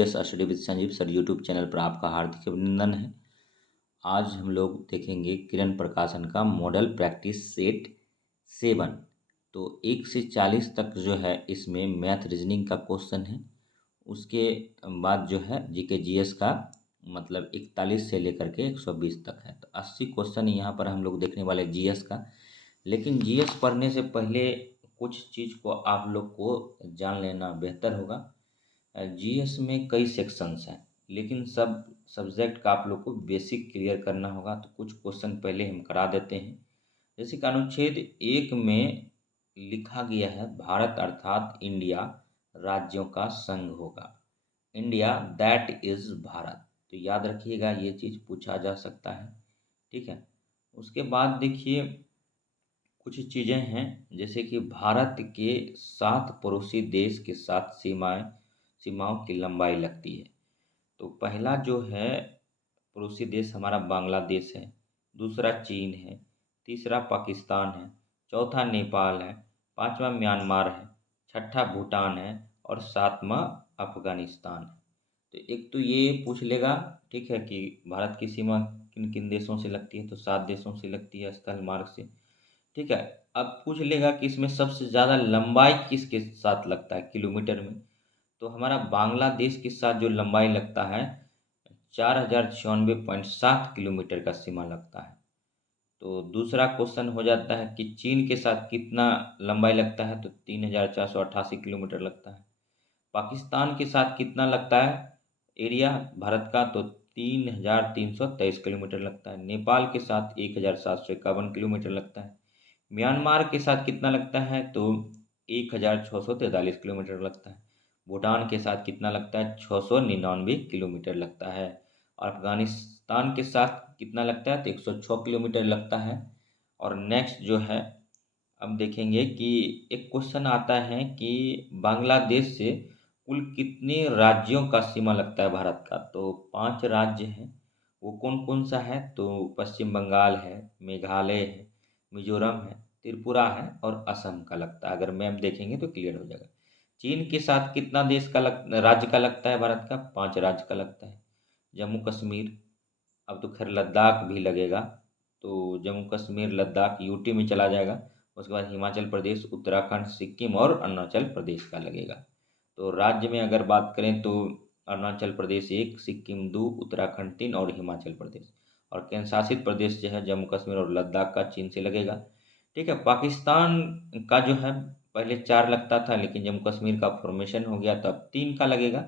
Study with Sanjeev sir YouTube channel पर आपका हार्दिक अभिनंदन है। आज हम लोग देखेंगे किरण प्रकाशन का मॉडल प्रैक्टिस सेट 7। तो 1 से 40 तक जो है इसमें मैथ रीजनिंग का क्वेश्चन है। उसके बाद जो है जीके जीएस का मतलब 41 से लेकर के 120 तक है। तो 80 क्वेश्चन यहाँ पर हम लोग देखने वाले जीएस का। लेकिन जीएस पढ़ने से पहले कुछ चीज़ को आप लोग को जान लेना बेहतर होगा। जीएस में कई सेक्शंस हैं, लेकिन सब सब्जेक्ट का आप लोग को बेसिक क्लियर करना होगा। तो कुछ क्वेश्चन पहले हम करा देते हैं। जैसे कि अनुच्छेद 1 में लिखा गया है भारत अर्थात इंडिया राज्यों का संघ होगा। India that is Bharat. तो याद रखिएगा, ये चीज़ पूछा जा सकता है। ठीक है। उसके बाद देखिए कुछ चीज़ें हैं, जैसे कि भारत के 7 पड़ोसी देश के साथ सीमाओं की लंबाई लगती है। तो पहला जो है पड़ोसी देश हमारा बांग्लादेश है, दूसरा चीन है, तीसरा पाकिस्तान है, चौथा नेपाल है, पांचवा म्यांमार है, छठा भूटान है और सातवां अफगानिस्तान है। तो एक तो ये पूछ लेगा, ठीक है, कि भारत की सीमा किन किन देशों से लगती है। तो 7 देशों से लगती है स्थल मार्ग से। ठीक है। अब पूछ लेगा कि इसमें सबसे ज़्यादा लंबाई किसके साथ लगता है किलोमीटर में। तो हमारा बांग्लादेश के साथ जो लंबाई लगता है 4096.7 किलोमीटर का सीमा लगता है। तो दूसरा क्वेश्चन हो जाता है कि चीन के साथ कितना लंबाई लगता है। तो 3488 किलोमीटर लगता है। पाकिस्तान के साथ कितना लगता है एरिया भारत का। तो 3323 किलोमीटर लगता है। नेपाल के साथ 1751 किलोमीटर लगता है। म्यांमार के साथ कितना लगता है। तो 1643 किलोमीटर लगता है। भूटान के साथ कितना लगता है 699 किलोमीटर लगता है। और अफगानिस्तान के साथ कितना लगता है तो 106 किलोमीटर लगता है। और नेक्स्ट जो है अब देखेंगे कि एक क्वेश्चन आता है कि बांग्लादेश से कुल कितने राज्यों का सीमा लगता है भारत का। तो 5 राज्य हैं। वो कौन कौन सा है। तो पश्चिम बंगाल है, मेघालय है, मिजोरम है, त्रिपुरा है और असम का लगता है। अगर मैप देखेंगे तो क्लियर हो जाएगा। चीन के साथ कितना राज्य का लगता है भारत का। 5 राज्य का लगता है। जम्मू कश्मीर, अब तो खैर लद्दाख भी लगेगा। तो जम्मू कश्मीर लद्दाख यूटी में चला जाएगा। उसके बाद हिमाचल प्रदेश, उत्तराखंड, सिक्किम और अरुणाचल प्रदेश का लगेगा। तो राज्य में अगर बात करें तो अरुणाचल प्रदेश 1, सिक्किम 2, उत्तराखंड 3 और हिमाचल प्रदेश। और केंद्र शासित प्रदेश जो है जम्मू कश्मीर और लद्दाख का चीन से लगेगा। ठीक है। पाकिस्तान का जो है पहले 4 लगता था, लेकिन जम्मू कश्मीर का फॉर्मेशन हो गया तब 3 का लगेगा।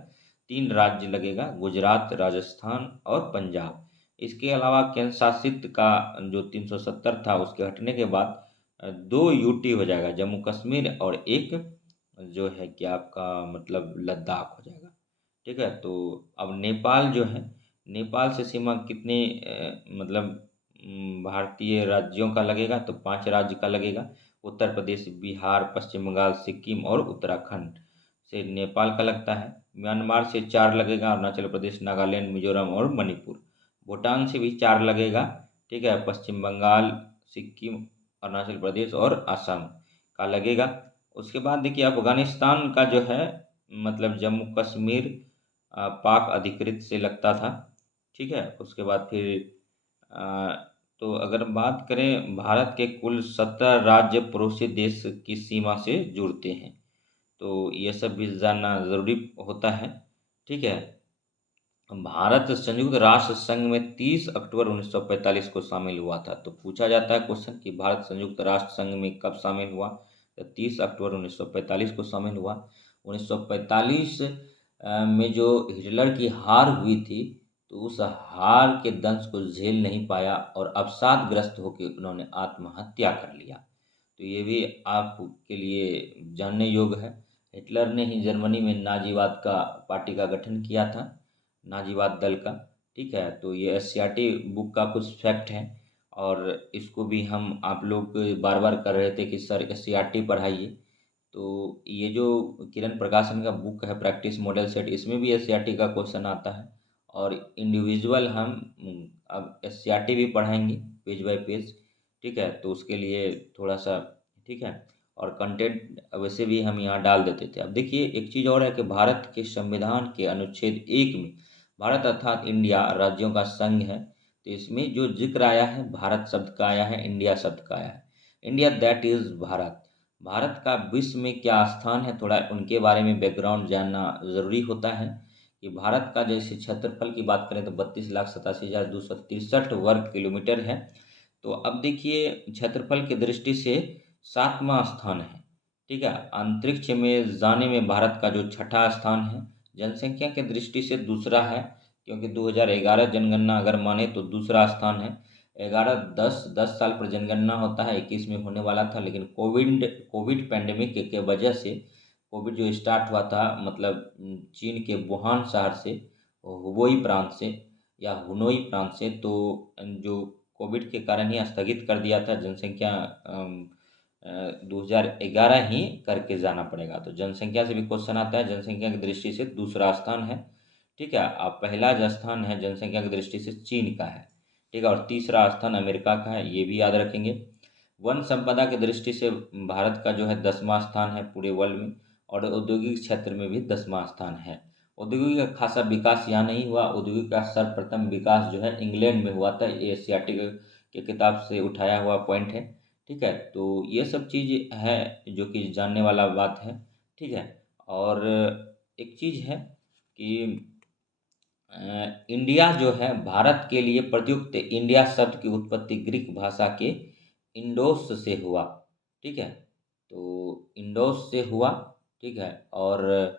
3 राज्य लगेगा, गुजरात, राजस्थान और पंजाब। इसके अलावा केंद्र शासित का जो 370 था उसके हटने के बाद 2 यूटी हो जाएगा, जम्मू कश्मीर और एक जो है कि आपका मतलब लद्दाख हो जाएगा। ठीक है। तो अब नेपाल जो है, नेपाल से सीमा कितने मतलब भारतीय राज्यों का लगेगा। तो 5 राज्य का लगेगा। उत्तर प्रदेश, बिहार, पश्चिम बंगाल, सिक्किम और उत्तराखंड से नेपाल का लगता है। म्यांमार से 4 लगेगा, अरुणाचल प्रदेश, नागालैंड, मिजोरम और मणिपुर। भूटान से भी 4 लगेगा। ठीक है। पश्चिम बंगाल, सिक्किम, अरुणाचल प्रदेश और असम का लगेगा। उसके बाद देखिए अफगानिस्तान का जो है मतलब जम्मू कश्मीर पाक अधिकृत से लगता था। ठीक है। उसके बाद फिर तो अगर बात करें भारत के कुल 17 राज्य पड़ोसी देश की सीमा से जुड़ते हैं। तो ये सब भी जानना ज़रूरी होता है। ठीक है। भारत संयुक्त राष्ट्र संघ में 30 अक्टूबर 1945 को शामिल हुआ था। तो पूछा जाता है क्वेश्चन कि भारत संयुक्त राष्ट्र संघ में कब शामिल हुआ। तो 30 अक्टूबर 1945 को शामिल हुआ। 1945 में जो हिटलर की हार हुई थी, तो उस हार के दंश को झेल नहीं पाया और अवसादग्रस्त होकर उन्होंने आत्महत्या कर लिया। तो ये भी आपके लिए जानने योग्य है। हिटलर ने ही जर्मनी में नाजीवाद का पार्टी का गठन किया था, नाजीवाद दल का। ठीक है। तो ये एससीईआरटी बुक का कुछ फैक्ट है और इसको भी हम आप लोग बार बार कर रहे थे कि सर एससीईआरटी पढ़ाइए। तो ये जो किरण प्रकाशन का बुक है प्रैक्टिस मॉडल सेट, इसमें भी एससीईआरटी का क्वेश्चन आता है। और इंडिविजुअल हम अब एससीईआरटी भी पढ़ाएंगे पेज बाय पेज। ठीक है। तो उसके लिए थोड़ा सा ठीक है। और कंटेंट वैसे भी हम यहाँ डाल देते थे। अब देखिए एक चीज़ और है कि भारत के संविधान के अनुच्छेद 1 में भारत अर्थात इंडिया राज्यों का संघ है, तो इसमें जो जिक्र आया है भारत शब्द का आया है, इंडिया शब्द का आया है। India that is Bharat. Bharat का विश्व में क्या स्थान है, थोड़ा उनके बारे में बैकग्राउंड जानना ज़रूरी होता है कि भारत का जैसे क्षेत्रफल की बात करें तो 32,87,263 वर्ग किलोमीटर है। तो अब देखिए क्षेत्रफल की दृष्टि से 7वां स्थान है, ठीक है। अंतरिक्ष में जाने में भारत का जो छठा स्थान है, जनसंख्या की दृष्टि से दूसरा है, क्योंकि 2011 जनगणना अगर माने तो दूसरा स्थान है। 11-10 साल पर जनगणना होता है, 21 में होने वाला था, लेकिन कोविड पैंडेमिक के वजह से, कोविड जो स्टार्ट हुआ था मतलब चीन के वुहान शहर से, हुबेई प्रांत से या हुनोई प्रांत से, तो जो कोविड के कारण ही स्थगित कर दिया था। जनसंख्या 2011 ही करके जाना पड़ेगा। तो जनसंख्या से भी क्वेश्चन आता है, जनसंख्या की दृष्टि से दूसरा स्थान है, ठीक है। अब पहला जो स्थान है जनसंख्या की दृष्टि से चीन का है, ठीक है, और तीसरा स्थान अमेरिका का है, ये भी याद रखेंगे। वन संपदा की दृष्टि से भारत का जो है 10वां स्थान है पूरे वर्ल्ड में, और औद्योगिक क्षेत्र में भी 10वां स्थान है। औद्योगिक का खासा विकास यहाँ नहीं हुआ। औद्योगिक का सर्वप्रथम विकास जो है इंग्लैंड में हुआ था। ये एशियाटिक के किताब से उठाया हुआ पॉइंट है, ठीक है। तो ये सब चीज़ है जो कि जानने वाला बात है, ठीक है। और एक चीज़ है कि इंडिया जो है भारत के लिए प्रयुक्त इंडिया शब्द की उत्पत्ति ग्रीक भाषा के इंडोस से हुआ, ठीक है। तो इंडोस से हुआ, ठीक है। और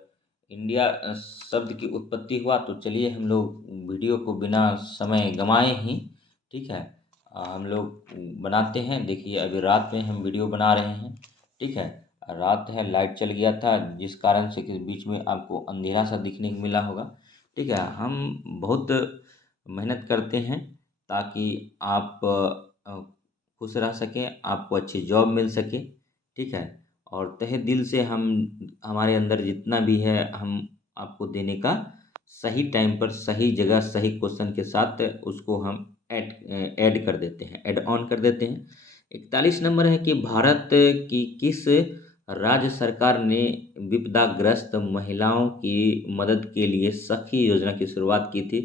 इंडिया शब्द की उत्पत्ति हुआ। तो चलिए हम लोग वीडियो को बिना समय गंवाए ही, ठीक है, हम लोग बनाते हैं। देखिए अभी रात में हम वीडियो बना रहे हैं, ठीक है। रात है, लाइट चल गया था जिस कारण से कि बीच में आपको अंधेरा सा दिखने को मिला होगा, ठीक है। हम बहुत मेहनत करते हैं ताकि आप खुश रह सकें, आपको अच्छी जॉब मिल सके, ठीक है। और तहे दिल से हम, हमारे अंदर जितना भी है, हम आपको देने का सही टाइम पर सही जगह सही क्वेश्चन के साथ उसको हम ऐड कर देते हैं, ऐड ऑन कर देते हैं। 41 नंबर है कि भारत की किस राज्य सरकार ने विपदाग्रस्त महिलाओं की मदद के लिए सखी योजना की शुरुआत की थी?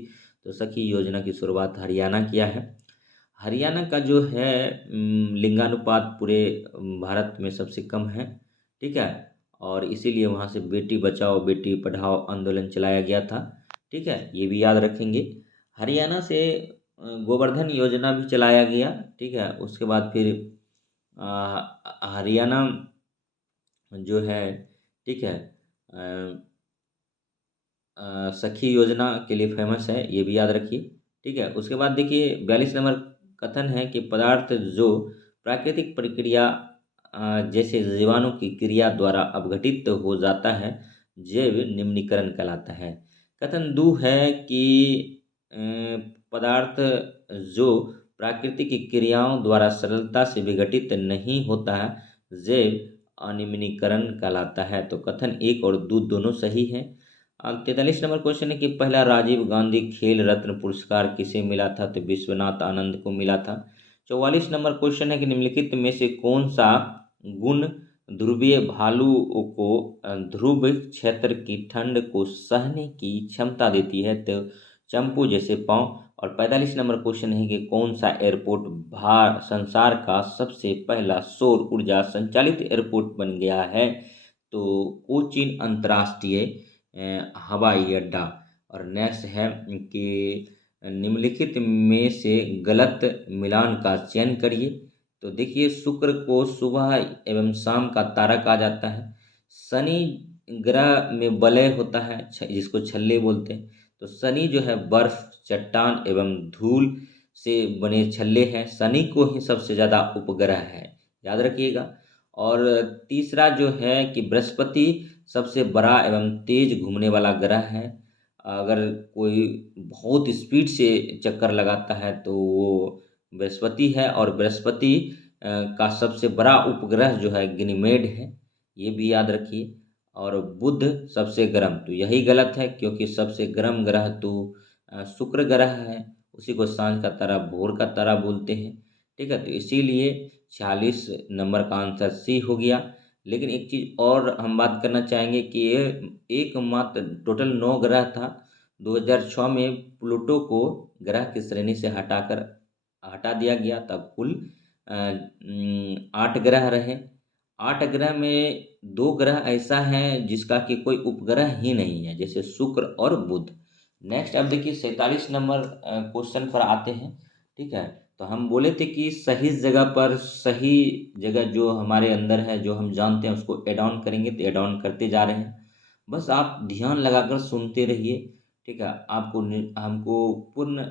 तो सखी योजना की शुरुआत हरियाणा किया है। हरियाणा का जो है लिंगानुपात पूरे भारत में सबसे कम है, ठीक है। और इसीलिए वहाँ से बेटी बचाओ बेटी पढ़ाओ आंदोलन चलाया गया था, ठीक है, ये भी याद रखेंगे। हरियाणा से गोवर्धन योजना भी चलाया गया, ठीक है। उसके बाद फिर हरियाणा जो है, ठीक है, सखी योजना के लिए फेमस है, ये भी याद रखिए, ठीक है। उसके बाद देखिए 42 नंबर कथन है कि पदार्थ जो प्राकृतिक प्रक्रिया जैसे जीवाणु की क्रिया द्वारा अपघटित हो जाता है, जैव निम्नीकरण कहलाता है। कथन 2 है कि पदार्थ जो प्राकृतिक क्रियाओं द्वारा सरलता से विघटित नहीं होता है, जैव अनिम्नीकरण कहलाता है। तो कथन 1 और 2 दोनों सही हैं। 43 नंबर क्वेश्चन है कि पहला राजीव गांधी खेल रत्न पुरस्कार किसे मिला था? तो विश्वनाथ आनंद को मिला था। 44 नंबर क्वेश्चन है कि निम्नलिखित में से कौन सा गुण ध्रुवीय भालू को ध्रुव क्षेत्र की ठंड को सहने की क्षमता देती है? तो चंपू जैसे पाँव। और 45 नंबर क्वेश्चन है कि कौन सा एयरपोर्ट संसार का सबसे पहला सौर ऊर्जा संचालित एयरपोर्ट बन गया है? तो कोचीन अंतर्राष्ट्रीय हवाई अड्डा। और नेक्स्ट है कि निम्नलिखित में से गलत मिलान का चयन करिए। तो देखिए शुक्र को सुबह एवं शाम का तारा कहा जाता है। शनि ग्रह में वलय होता है जिसको छल्ले बोलते हैं। तो शनि जो है बर्फ, चट्टान एवं धूल से बने छल्ले हैं। शनि को ही सबसे ज़्यादा उपग्रह है, याद रखिएगा। और तीसरा जो है कि बृहस्पति सबसे बड़ा एवं तेज घूमने वाला ग्रह है। अगर कोई बहुत स्पीड से चक्कर लगाता है तो वो बृहस्पति है। और बृहस्पति का सबसे बड़ा उपग्रह जो है गनीमेड है, ये भी याद रखिए। और बुध सबसे गर्म, तो यही गलत है क्योंकि सबसे गर्म ग्रह तो शुक्र ग्रह है, उसी को सांझ का तारा भोर का तारा बोलते हैं, ठीक है। तो इसीलिए 46 नंबर का आंसर सी हो गया। लेकिन एक चीज़ और हम बात करना चाहेंगे कि ये एकमात्र टोटल 9 ग्रह था। 2006 में प्लूटो को ग्रह की श्रेणी से हटा दिया गया, तब कुल 8 ग्रह रहे। 8 ग्रह में 2 ग्रह ऐसा है जिसका कि कोई उपग्रह ही नहीं है, जैसे शुक्र और बुध। नेक्स्ट अब देखिए 47 नंबर क्वेश्चन पर आते हैं। ठीक है, तो हम बोले थे कि सही जगह पर सही जगह जो हमारे अंदर है, जो हम जानते हैं उसको ऐड ऑन करेंगे, तो ऐड ऑन करते जा रहे हैं। बस आप ध्यान लगाकर सुनते रहिए। ठीक है, हमको पूर्ण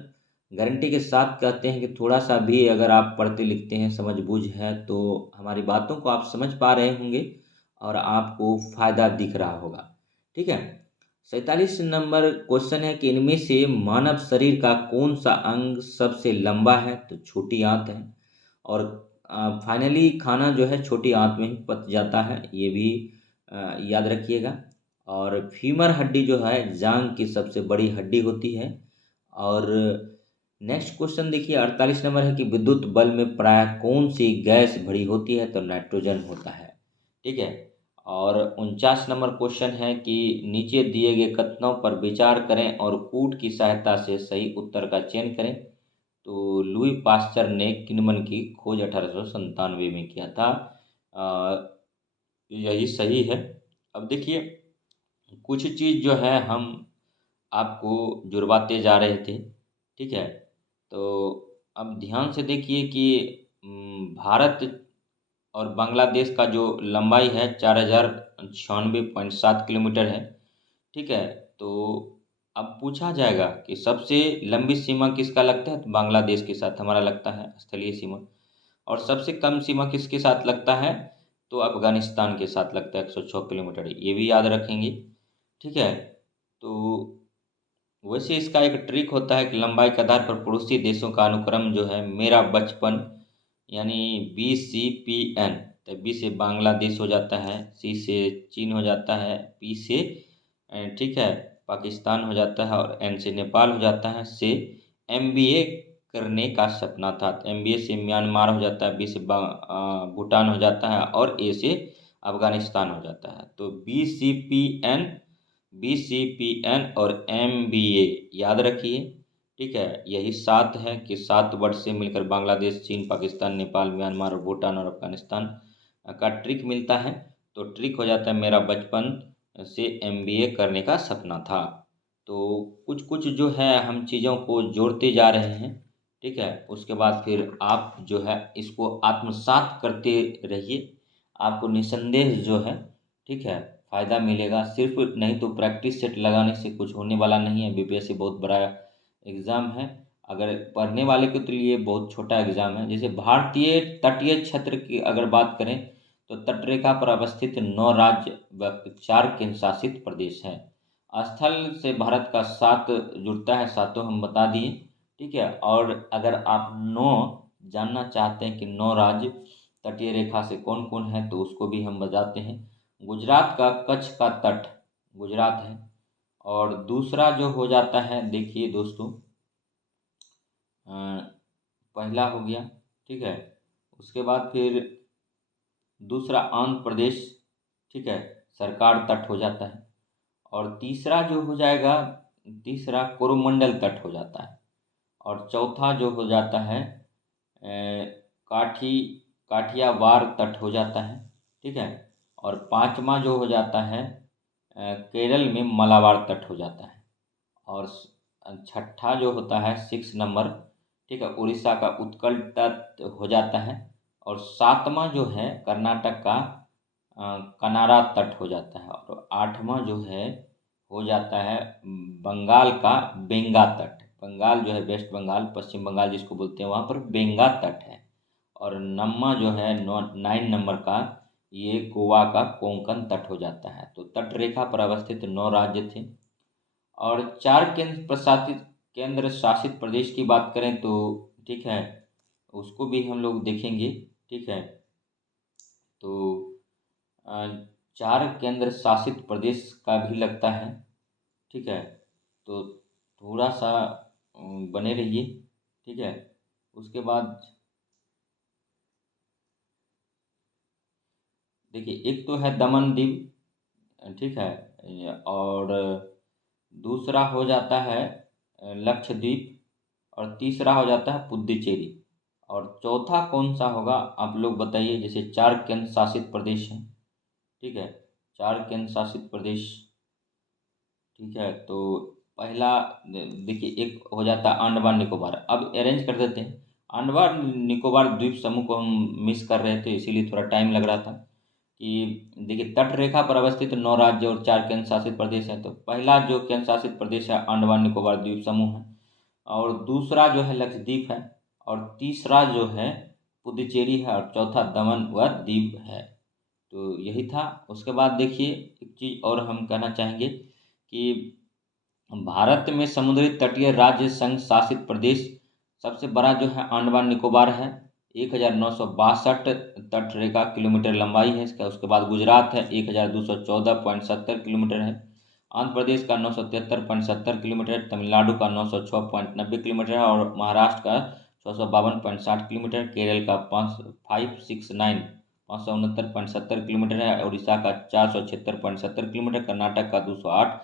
गारंटी के साथ कहते हैं कि थोड़ा सा भी अगर आप पढ़ते लिखते हैं, समझ बूझ है, तो हमारी बातों को आप समझ पा रहे होंगे और आपको फायदा दिख रहा होगा। ठीक है, 47 नंबर क्वेश्चन है कि इनमें से मानव शरीर का कौन सा अंग सबसे लंबा है, तो छोटी आंत है। और फाइनली खाना जो है छोटी आंत में ही पच जाता है, ये भी याद रखिएगा। और फीमर हड्डी जो है जांग की सबसे बड़ी हड्डी होती है। और नेक्स्ट क्वेश्चन देखिए 48 नंबर है कि विद्युत बल्ब में प्रायः कौन सी गैस भरी होती है, तो नाइट्रोजन होता है। ठीक है, और 49 नंबर क्वेश्चन है कि नीचे दिए गए कथनों पर विचार करें और कूट की सहायता से सही उत्तर का चयन करें। तो लुई पास्चर ने किण्वन की खोज 1897 में किया था। यही सही है। अब देखिए कुछ चीज़ जो है हम आपको जुड़वाते जा रहे थे। ठीक है, तो अब ध्यान से देखिए कि भारत और बांग्लादेश का जो लंबाई है 4096.7 किलोमीटर है। ठीक है, तो अब पूछा जाएगा कि सबसे लंबी सीमा किसका लगता है, तो बांग्लादेश के साथ हमारा लगता है स्थलीय सीमा। और सबसे कम सीमा किसके साथ लगता है, तो अफगानिस्तान के साथ लगता है 106 किलोमीटर, ये भी याद रखेंगे। ठीक है, तो वैसे इसका एक ट्रिक होता है कि लंबाई के आधार पर पड़ोसी देशों का अनुक्रम जो है मेरा बचपन यानी BCPN, तो बी से बांग्लादेश हो जाता है, सी से चीन हो जाता है, पी से ठीक है पाकिस्तान हो जाता है, और एन से नेपाल हो जाता है, से MBA करने का सपना था, तो MBA से म्यांमार हो जाता है, बी से भूटान हो जाता है, और ए से अफगानिस्तान हो जाता है। तो BCPN और MBA याद रखिए। ठीक है, यही 7 है कि 7 वर्ष से मिलकर बांग्लादेश, चीन, पाकिस्तान, नेपाल, म्यांमार और भूटान और अफगानिस्तान का ट्रिक मिलता है। तो ट्रिक हो जाता है मेरा बचपन से MBA करने का सपना था। तो कुछ कुछ जो है हम चीज़ों को जोड़ते जा रहे हैं। ठीक है, उसके बाद फिर आप जो है इसको आत्मसात करते रहिए, आपको निसंदेह जो है ठीक है फ़ायदा मिलेगा। सिर्फ नहीं तो प्रैक्टिस सेट लगाने से कुछ होने वाला नहीं है। BPSC बहुत बड़ा एग्ज़ाम है, अगर पढ़ने वाले के तो लिए बहुत छोटा एग्ज़ाम है। जैसे भारतीय तटीय क्षेत्र की अगर बात करें तो तटरेखा पर अवस्थित 9 राज्य व 4 केंद्र शासित प्रदेश हैं। स्थल से भारत का 7 जुड़ता है, सातों हम बता दिए। ठीक है, और अगर आप 9 जानना चाहते हैं कि 9 राज्य तटीय रेखा से कौन कौन है, तो उसको भी हम बताते हैं। गुजरात का कच्छ का तट गुजरात है। और दूसरा जो हो जाता है देखिए दोस्तों, पहला हो गया। ठीक है, उसके बाद फिर दूसरा आंध्र प्रदेश, ठीक है सरकार तट हो जाता है। और तीसरा जो हो जाएगा, तीसरा कोरोमंडल तट हो जाता है। और चौथा जो हो जाता है काठी काठियावाड़ तट हो जाता है। ठीक है, और पांचवा जो हो जाता है केरल में मलाबार तट हो जाता है। और छठा जो होता है 6 नंबर, ठीक है उड़ीसा का उत्कल तट हो जाता है। और सातवां जो है कर्नाटक का कनारा तट हो जाता है। और आठवां जो है हो जाता है बंगाल का बेंगा तट। बंगाल जो है वेस्ट बंगाल, पश्चिम बंगाल जिसको बोलते हैं, वहाँ पर बेंगा तट है। और नम्मा जो है 9 नंबर का, ये गोवा का कोंकण तट हो जाता है। तो तट रेखा पर अवस्थित 9 राज्य थे। और 4 केंद्र शासित प्रदेश की बात करें तो ठीक है उसको भी हम लोग देखेंगे। ठीक है, तो अ, 4 केंद्र शासित प्रदेश का भी लगता है। ठीक है, तो थोड़ा सा बने रहिए। ठीक है, उसके बाद देखिए, एक तो है दमन दीव, ठीक है, और दूसरा हो जाता है लक्षद्वीप, और तीसरा हो जाता है पुडुचेरी। और चौथा कौन सा होगा आप लोग बताइए। जैसे 4 केंद्र शासित प्रदेश हैं, ठीक है, 4 केंद्र शासित प्रदेश, ठीक है। तो पहला देखिए, एक हो जाता है अंडमान निकोबार। अब अरेंज कर देते हैं। अंडमान निकोबार द्वीप समूह को हम मिस कर रहे थे, इसीलिए थोड़ा टाइम लग रहा था। कि देखिए, तट रेखा पर अवस्थित 9 राज्य और 4 केंद्र शासित प्रदेश हैं। तो पहला जो केंद्र शासित प्रदेश है अंडमान निकोबार द्वीप समूह है, और दूसरा जो है लक्षद्वीप है, और तीसरा जो है पुडुचेरी है, और चौथा दमन व दीव है। तो यही था। उसके बाद देखिए, एक चीज़ और हम कहना चाहेंगे कि भारत में समुद्री तटीय राज्य संघ शासित प्रदेश सबसे बड़ा जो है अंडमान निकोबार है। 1962 तट रेखा किलोमीटर लंबाई है इसका। उसके बाद गुजरात है, 1214.70 किलोमीटर है। आंध्र प्रदेश का 973.70 किलोमीटर है। तमिलनाडु का 906.90 किलोमीटर है, और महाराष्ट्र का 652.60 किलोमीटर। केरल का 569.70 किलोमीटर है। उड़ीसा का 476.70 किलोमीटर। कर्नाटक का 208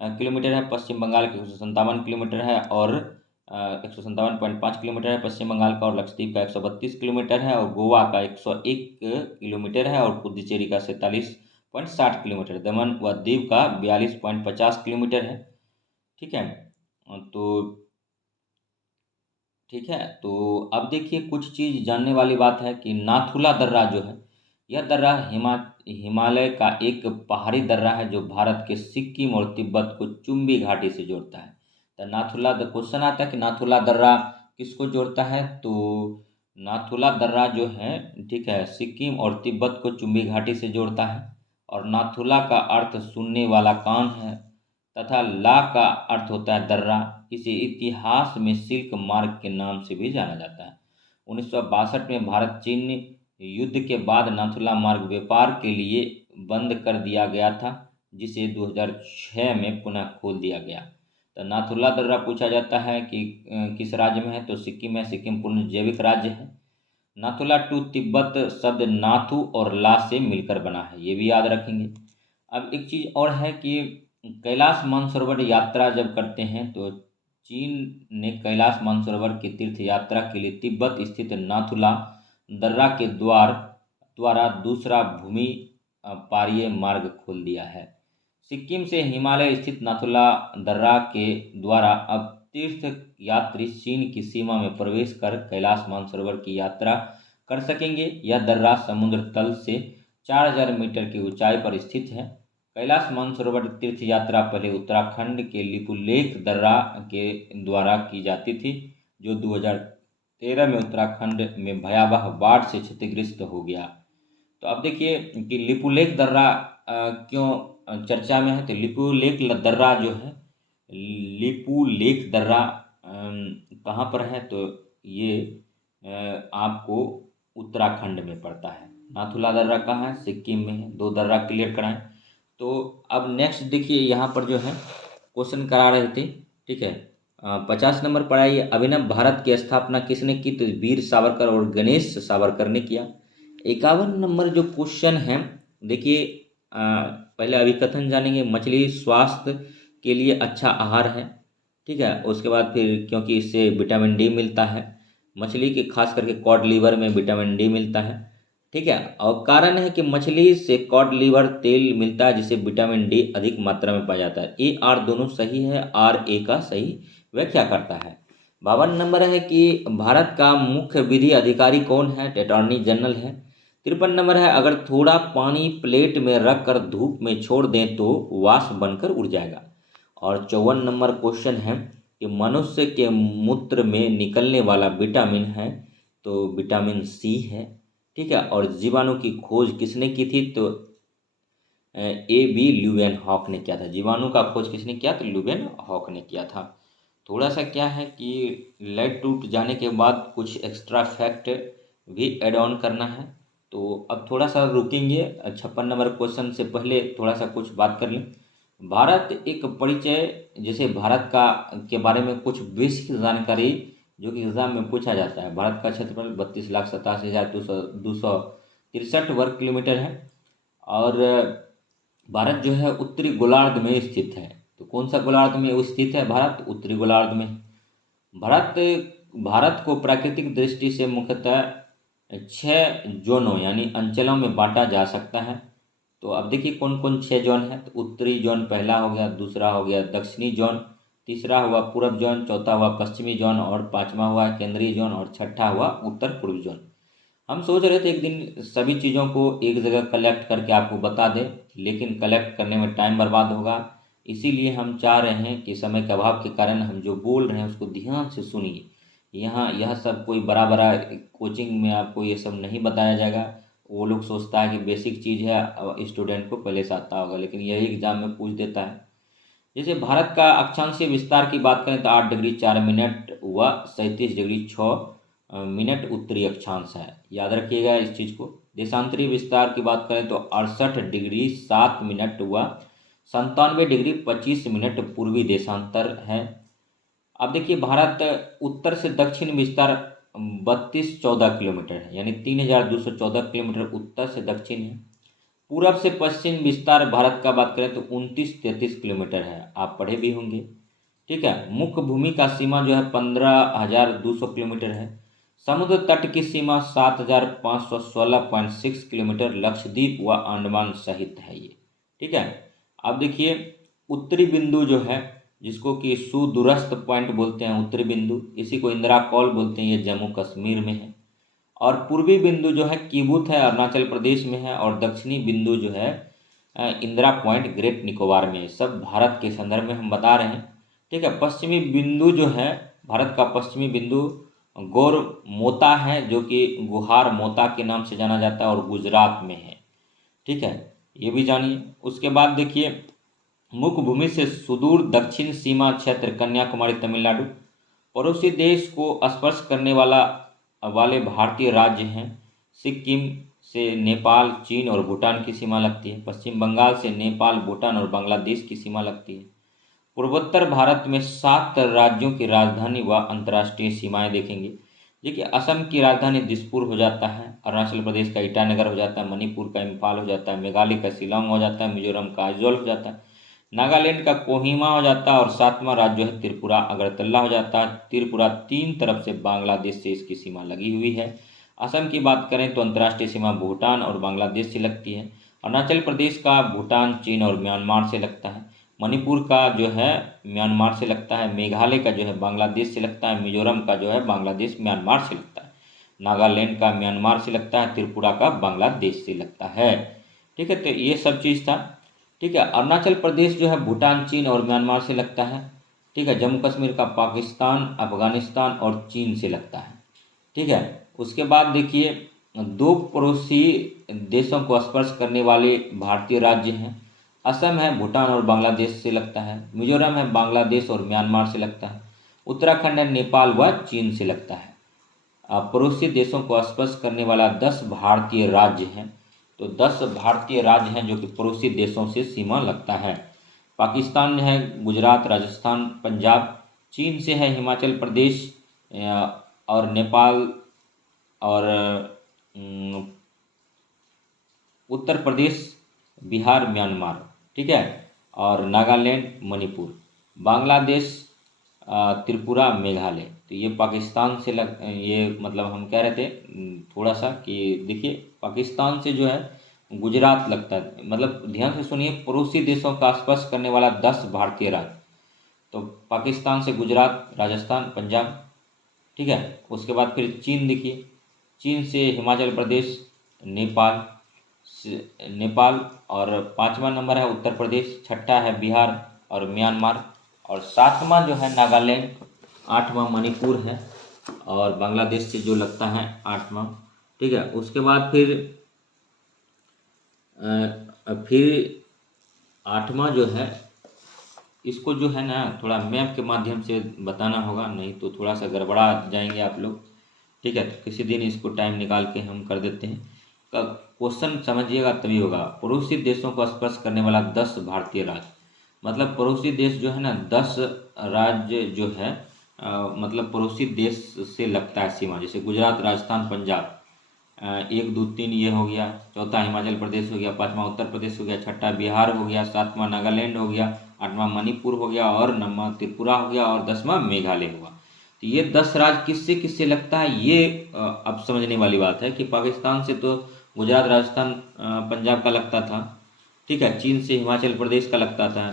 किलोमीटर है। पश्चिम बंगाल का 157 किलोमीटर है, और 157.5 किलोमीटर है पश्चिम बंगाल का। और लक्षद्वीप का 132 किलोमीटर है, और गोवा का 101 किलोमीटर है, और पुडुचेरी का 47.60 किलोमीटर। दमन व दीव का 42.50 किलोमीटर है, ठीक है। तो ठीक है, तो अब देखिए, कुछ चीज़ जानने वाली बात है कि नाथुला दर्रा जो है, यह दर्रा हिमालय का एक पहाड़ी दर्रा है जो भारत के सिक्किम और तिब्बत को चुंबी घाटी से जोड़ता है। तो नाथुला क्वेश्चन आता है कि नाथुला दर्रा किसको जोड़ता है। तो नाथुला दर्रा जो है, ठीक है, सिक्किम और तिब्बत को चुंबी घाटी से जोड़ता है। और नाथुला का अर्थ सुनने वाला कान है, तथा ला का अर्थ होता है दर्रा। इसे इतिहास में सिल्क मार्ग के नाम से भी जाना जाता है। 1962 में भारत चीन युद्ध के बाद नाथुला मार्ग व्यापार के लिए बंद कर दिया गया था, जिसे 2006 में पुनः खोल दिया गया। तो नाथुला दर्रा पूछा जाता है कि किस राज्य में है। तो सिक्किम है। सिक्किम पूर्ण जैविक राज्य है। नाथुला टू तिब्बत शब्द नाथु और ला से मिलकर बना है, ये भी याद रखेंगे। अब एक चीज़ और है कि कैलाश मानसरोवर यात्रा जब करते हैं तो चीन ने कैलाश मानसरोवर की तीर्थ यात्रा के लिए तिब्बत स्थित नाथुला दर्रा के द्वारा दूसरा भूमि पारीय मार्ग खोल दिया है। सिक्किम से हिमालय स्थित नाथुला दर्रा के द्वारा अब तीर्थ यात्री चीन की सीमा में प्रवेश कर कैलाश मानसरोवर की यात्रा कर सकेंगे। यह दर्रा समुद्र तल से 4000 मीटर की ऊंचाई पर स्थित है। कैलाश मानसरोवर तीर्थ यात्रा पहले उत्तराखंड के लिपुलेख दर्रा के द्वारा की जाती थी, जो 2013 में उत्तराखंड में भयावह बाढ़ से क्षतिग्रस्त हो गया। तो अब देखिए कि लिपुलेख दर्रा क्यों चर्चा में है। तो लिपुलेख दर्रा जो है, लिपुलेख दर्रा कहाँ पर है। तो ये आपको उत्तराखंड में पड़ता है। नाथुला दर्रा कहाँ है, सिक्किम में है। 2 दर्रा क्लियर कराएं। तो अब नेक्स्ट देखिए, यहाँ पर जो है क्वेश्चन करा रहे थे, ठीक है। 50 नंबर पर आइए। अभिनव भारत की स्थापना किसने की। तो वीर सावरकर और गणेश सावरकर ने किया। 51 नंबर जो क्वेश्चन है, देखिए पहले अभिकथन जानेंगे। मछली स्वास्थ्य के लिए अच्छा आहार है, ठीक है। उसके बाद फिर क्योंकि इससे विटामिन डी मिलता है। मछली के खास करके कॉड लीवर में विटामिन डी मिलता है, ठीक है। और कारण है कि मछली से कॉड लीवर तेल मिलता है, जिसे विटामिन डी अधिक मात्रा में पाया जाता है। ए आर दोनों सही है, आर ए का सही व्याख्या करता है। 52 नंबर है कि भारत का मुख्य विधि अधिकारी कौन है। अटॉर्नी जनरल है। 53 नंबर है, अगर थोड़ा पानी प्लेट में रख कर धूप में छोड़ दें तो वाष्प बनकर उड़ जाएगा। और 54 नंबर क्वेश्चन है कि मनुष्य के मूत्र में निकलने वाला विटामिन है। तो विटामिन सी है, ठीक है। और जीवाणु की खोज किसने की थी। तो ए बी ल्यूवेन हॉक ने किया था। जीवाणु का खोज किसने किया। तो ल्यूवेन हॉक ने किया था। थोड़ा सा क्या है कि लाइट टूट जाने के बाद कुछ एक्स्ट्रा फैक्ट भी ऐड ऑन करना है। तो अब थोड़ा सा रुकेंगे। 56 नंबर क्वेश्चन से पहले थोड़ा सा कुछ बात कर लें। भारत एक परिचय, जैसे भारत का के बारे में कुछ बेसिक जानकारी जो कि एग्जाम में पूछा जाता है। भारत का क्षेत्रफल 32,87,263 वर्ग किलोमीटर है। और भारत जो है उत्तरी गोलार्ध में स्थित है। तो कौन सा गोलार्ध में वो स्थित है भारत? उत्तरी गोलार्ध में। भारत भारत को प्राकृतिक दृष्टि से मुख्यतः 6 जोनों यानी अंचलों में बांटा जा सकता है। तो अब देखिए कौन कौन 6 जोन है। तो उत्तरी जोन पहला हो गया, दूसरा हो गया दक्षिणी जोन, तीसरा हुआ पूर्व जोन, चौथा हुआ पश्चिमी जोन और पांचवा हुआ केंद्रीय जोन और छठा हुआ उत्तर पूर्व जोन। हम सोच रहे थे एक दिन सभी चीज़ों को एक जगह कलेक्ट करके आपको बता दें, लेकिन कलेक्ट करने में टाइम बर्बाद होगा। इसीलिए हम चाह रहे हैं कि समय के अभाव के कारण हम जो बोल रहे हैं उसको ध्यान से सुनिए। यहाँ यह सब कोई बड़ा बड़ा कोचिंग में आपको ये सब नहीं बताया जाएगा। वो लोग सोचता है कि बेसिक चीज़ है, स्टूडेंट को पहले से आता होगा, लेकिन यही एग्जाम में पूछ देता है। जैसे भारत का अक्षांशीय विस्तार की बात करें तो 8 डिग्री 4 मिनट व 37 डिग्री 6 मिनट उत्तरी अक्षांश है, याद रखिएगा इस चीज़ को। देशांतरीय विस्तार की बात करें तो 68 डिग्री 7 मिनट व 97 डिग्री 25 मिनट पूर्वी देशांतर है। अब देखिए भारत उत्तर से दक्षिण विस्तार 3214 किलोमीटर है, यानी 3214 किलोमीटर उत्तर से दक्षिण है। पूरब से पश्चिम विस्तार भारत का बात करें तो 2933 किलोमीटर है, आप पढ़े भी होंगे। ठीक है, मुख्य भूमि का सीमा जो है 15,200 किलोमीटर है। समुद्र तट की सीमा 7,516.6 किलोमीटर लक्षद्वीप व अंडमान सहित है ये। ठीक है, अब देखिए उत्तरी बिंदु जो है जिसको कि सुदूरस्थ पॉइंट बोलते हैं, उत्तरी बिंदु, इसी को इंदिरा कॉल बोलते हैं, ये जम्मू कश्मीर में है। और पूर्वी बिंदु जो है कीबुत है, अरुणाचल प्रदेश में है। और दक्षिणी बिंदु जो है इंदिरा पॉइंट ग्रेट निकोबार में है। सब भारत के संदर्भ में हम बता रहे हैं। ठीक है, पश्चिमी बिंदु जो है भारत का पश्चिमी बिंदु गौर मोता है, जो कि गुहार मोता के नाम से जाना जाता है और गुजरात में है। ठीक है, ये भी जानिए। उसके बाद देखिए मुख्य भूमि से सुदूर दक्षिण सीमा क्षेत्र कन्याकुमारी तमिलनाडु। पड़ोसी देश को स्पर्श करने वाले भारतीय राज्य हैं। सिक्किम से नेपाल, चीन और भूटान की सीमा लगती है। पश्चिम बंगाल से नेपाल, भूटान और बांग्लादेश की सीमा लगती है। पूर्वोत्तर भारत में 7 राज्यों की राजधानी व अंतर्राष्ट्रीय सीमाएं देखेंगे। देखिए असम की राजधानी दिसपुर हो जाता है, अरुणाचल प्रदेश का ईटानगर हो जाता है, मणिपुर का इम्फाल हो जाता है, मेघालय का शिलांग हो जाता है, मिजोरम का आइजोल हो जाता है, नागालैंड का कोहिमा हो जाता है और 7वां राज्य जो है त्रिपुरा अगरतला हो जाता है। त्रिपुरा 3 तरफ से बांग्लादेश से इसकी सीमा लगी हुई है। असम की बात करें तो अंतर्राष्ट्रीय सीमा भूटान और बांग्लादेश से लगती है। अरुणाचल प्रदेश का भूटान, चीन और म्यांमार से लगता है। मणिपुर का जो है म्यांमार से लगता है। मेघालय का जो है बांग्लादेश से लगता है। मिजोरम का जो है बांग्लादेश म्यांमार से लगता है। नागालैंड का म्यांमार से लगता है। त्रिपुरा का बांग्लादेश से लगता है। ठीक है, तो ये सब चीज़ था। ठीक है, अरुणाचल प्रदेश जो है भूटान, चीन और म्यांमार से लगता है। ठीक है, जम्मू कश्मीर का पाकिस्तान, अफगानिस्तान और चीन से लगता है। ठीक है, उसके बाद देखिए 2 पड़ोसी देशों को स्पर्श करने वाले भारतीय राज्य हैं। असम है भूटान और बांग्लादेश से लगता है। मिजोरम है बांग्लादेश और म्यांमार से लगता है। उत्तराखंड है नेपाल व चीन से लगता है। पड़ोसी देशों को स्पर्श करने वाला 10 भारतीय राज्य हैं। तो 10 भारतीय राज्य हैं जो कि पड़ोसी देशों से सीमा लगता है। पाकिस्तान है गुजरात, राजस्थान, पंजाब। चीन से है हिमाचल प्रदेश और नेपाल और उत्तर प्रदेश, बिहार, म्यांमार। ठीक है, और नागालैंड, मणिपुर, बांग्लादेश, त्रिपुरा, मेघालय। तो ये पाकिस्तान से ये मतलब हम कह रहे थे थोड़ा सा कि देखिए पाकिस्तान से जो है गुजरात लगता है। मतलब ध्यान से सुनिए, पड़ोसी देशों का स्पर्श करने वाला 10 भारतीय राज्य। तो पाकिस्तान से गुजरात, राजस्थान, पंजाब। ठीक है, उसके बाद फिर चीन देखिए, चीन से हिमाचल प्रदेश, नेपाल नेपाल और 5वां नंबर है उत्तर प्रदेश, छठा है बिहार और म्यांमार और 7वां जो है नागालैंड, 8वां मणिपुर है और बांग्लादेश से जो लगता है 8वां। ठीक है, उसके बाद फिर 8वां जो है इसको जो है ना थोड़ा मैप के माध्यम से बताना होगा, नहीं तो थोड़ा सा गड़बड़ा जाएंगे आप लोग। ठीक है, तो किसी दिन इसको टाइम निकाल के हम कर देते हैं। क्वेश्चन समझिएगा तभी होगा। पड़ोसी देशों को स्पर्श करने वाला 10 भारतीय राज्य, मतलब पड़ोसी देश जो है ना 10 राज्य जो है मतलब पड़ोसी देश से लगता है सीमा। जैसे गुजरात, राजस्थान, पंजाब, 1 2 3 ये हो गया, चौथा हिमाचल प्रदेश हो गया, पाँचवा उत्तर प्रदेश हो गया, छठा बिहार हो गया, सातवां नागालैंड हो गया, आठवां मणिपुर हो गया और नौवां त्रिपुरा हो गया और 10वां मेघालय हुआ। तो ये 10 राज्य किससे किससे लगता है, ये अब समझने वाली बात है कि पाकिस्तान से तो गुजरात, राजस्थान, पंजाब का लगता था, ठीक है। चीन से हिमाचल प्रदेश का लगता था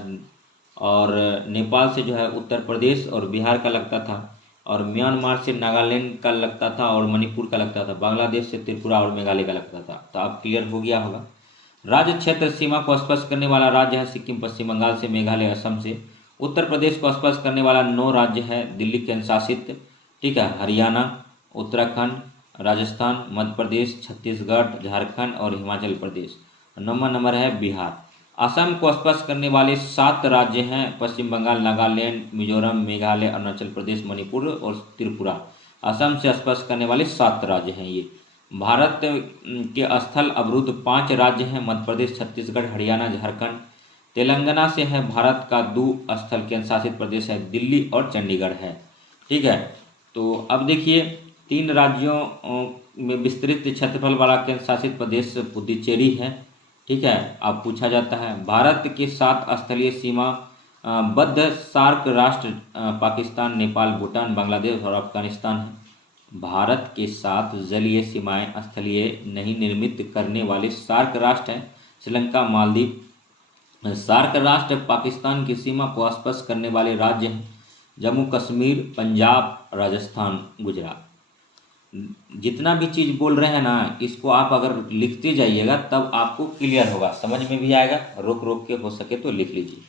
और नेपाल से जो है उत्तर प्रदेश और बिहार का लगता था और म्यांमार से नागालैंड का लगता था और मणिपुर का लगता था, बांग्लादेश से त्रिपुरा और मेघालय का लगता था। तो अब क्लियर हो गया होगा। राज्य क्षेत्र सीमा को स्पर्श करने वाला राज्य है सिक्किम, पश्चिम बंगाल से, मेघालय असम से। उत्तर प्रदेश को स्पर्श करने वाला 9 राज्य है, दिल्ली केंद्र शासित, ठीक है, हरियाणा, उत्तराखंड, राजस्थान, मध्य प्रदेश, छत्तीसगढ़, झारखंड और हिमाचल प्रदेश। 9वां नंबर है बिहार। असम को स्पर्श करने वाले 7 राज्य हैं, पश्चिम बंगाल, नागालैंड, मिजोरम, मेघालय, अरुणाचल प्रदेश, मणिपुर और त्रिपुरा। असम से स्पर्श करने वाले 7 राज्य हैं ये। भारत के स्थल अवरुद्ध 5 राज्य हैं, मध्य प्रदेश, छत्तीसगढ़, हरियाणा, झारखंड। तेलंगाना से है भारत का 2 स्थल केंद्र शासित प्रदेश है, दिल्ली और चंडीगढ़ है, ठीक है। तो अब देखिए 3 राज्यों में विस्तृत क्षेत्रफल वाला केंद्र शासित प्रदेश पुडुचेरी है, ठीक है। अब पूछा जाता है भारत के 7 स्थलीय सीमा बद्ध सार्क राष्ट्र पाकिस्तान, नेपाल, भूटान, बांग्लादेश और अफगानिस्तान है। भारत के 7 जलीय सीमाएं स्थलीय नहीं निर्मित करने वाले सार्क राष्ट्र हैं, श्रीलंका, मालदीव। सार्क राष्ट्र पाकिस्तान की सीमा को स्पर्श करने वाले राज्य हैं, जम्मू कश्मीर, पंजाब, राजस्थान, गुजरात। जितना भी चीज़ बोल रहे हैं ना, इसको आप अगर लिखते जाइएगा तब आपको क्लियर होगा, समझ में भी आएगा। रोक रोक के हो सके तो लिख लीजिए।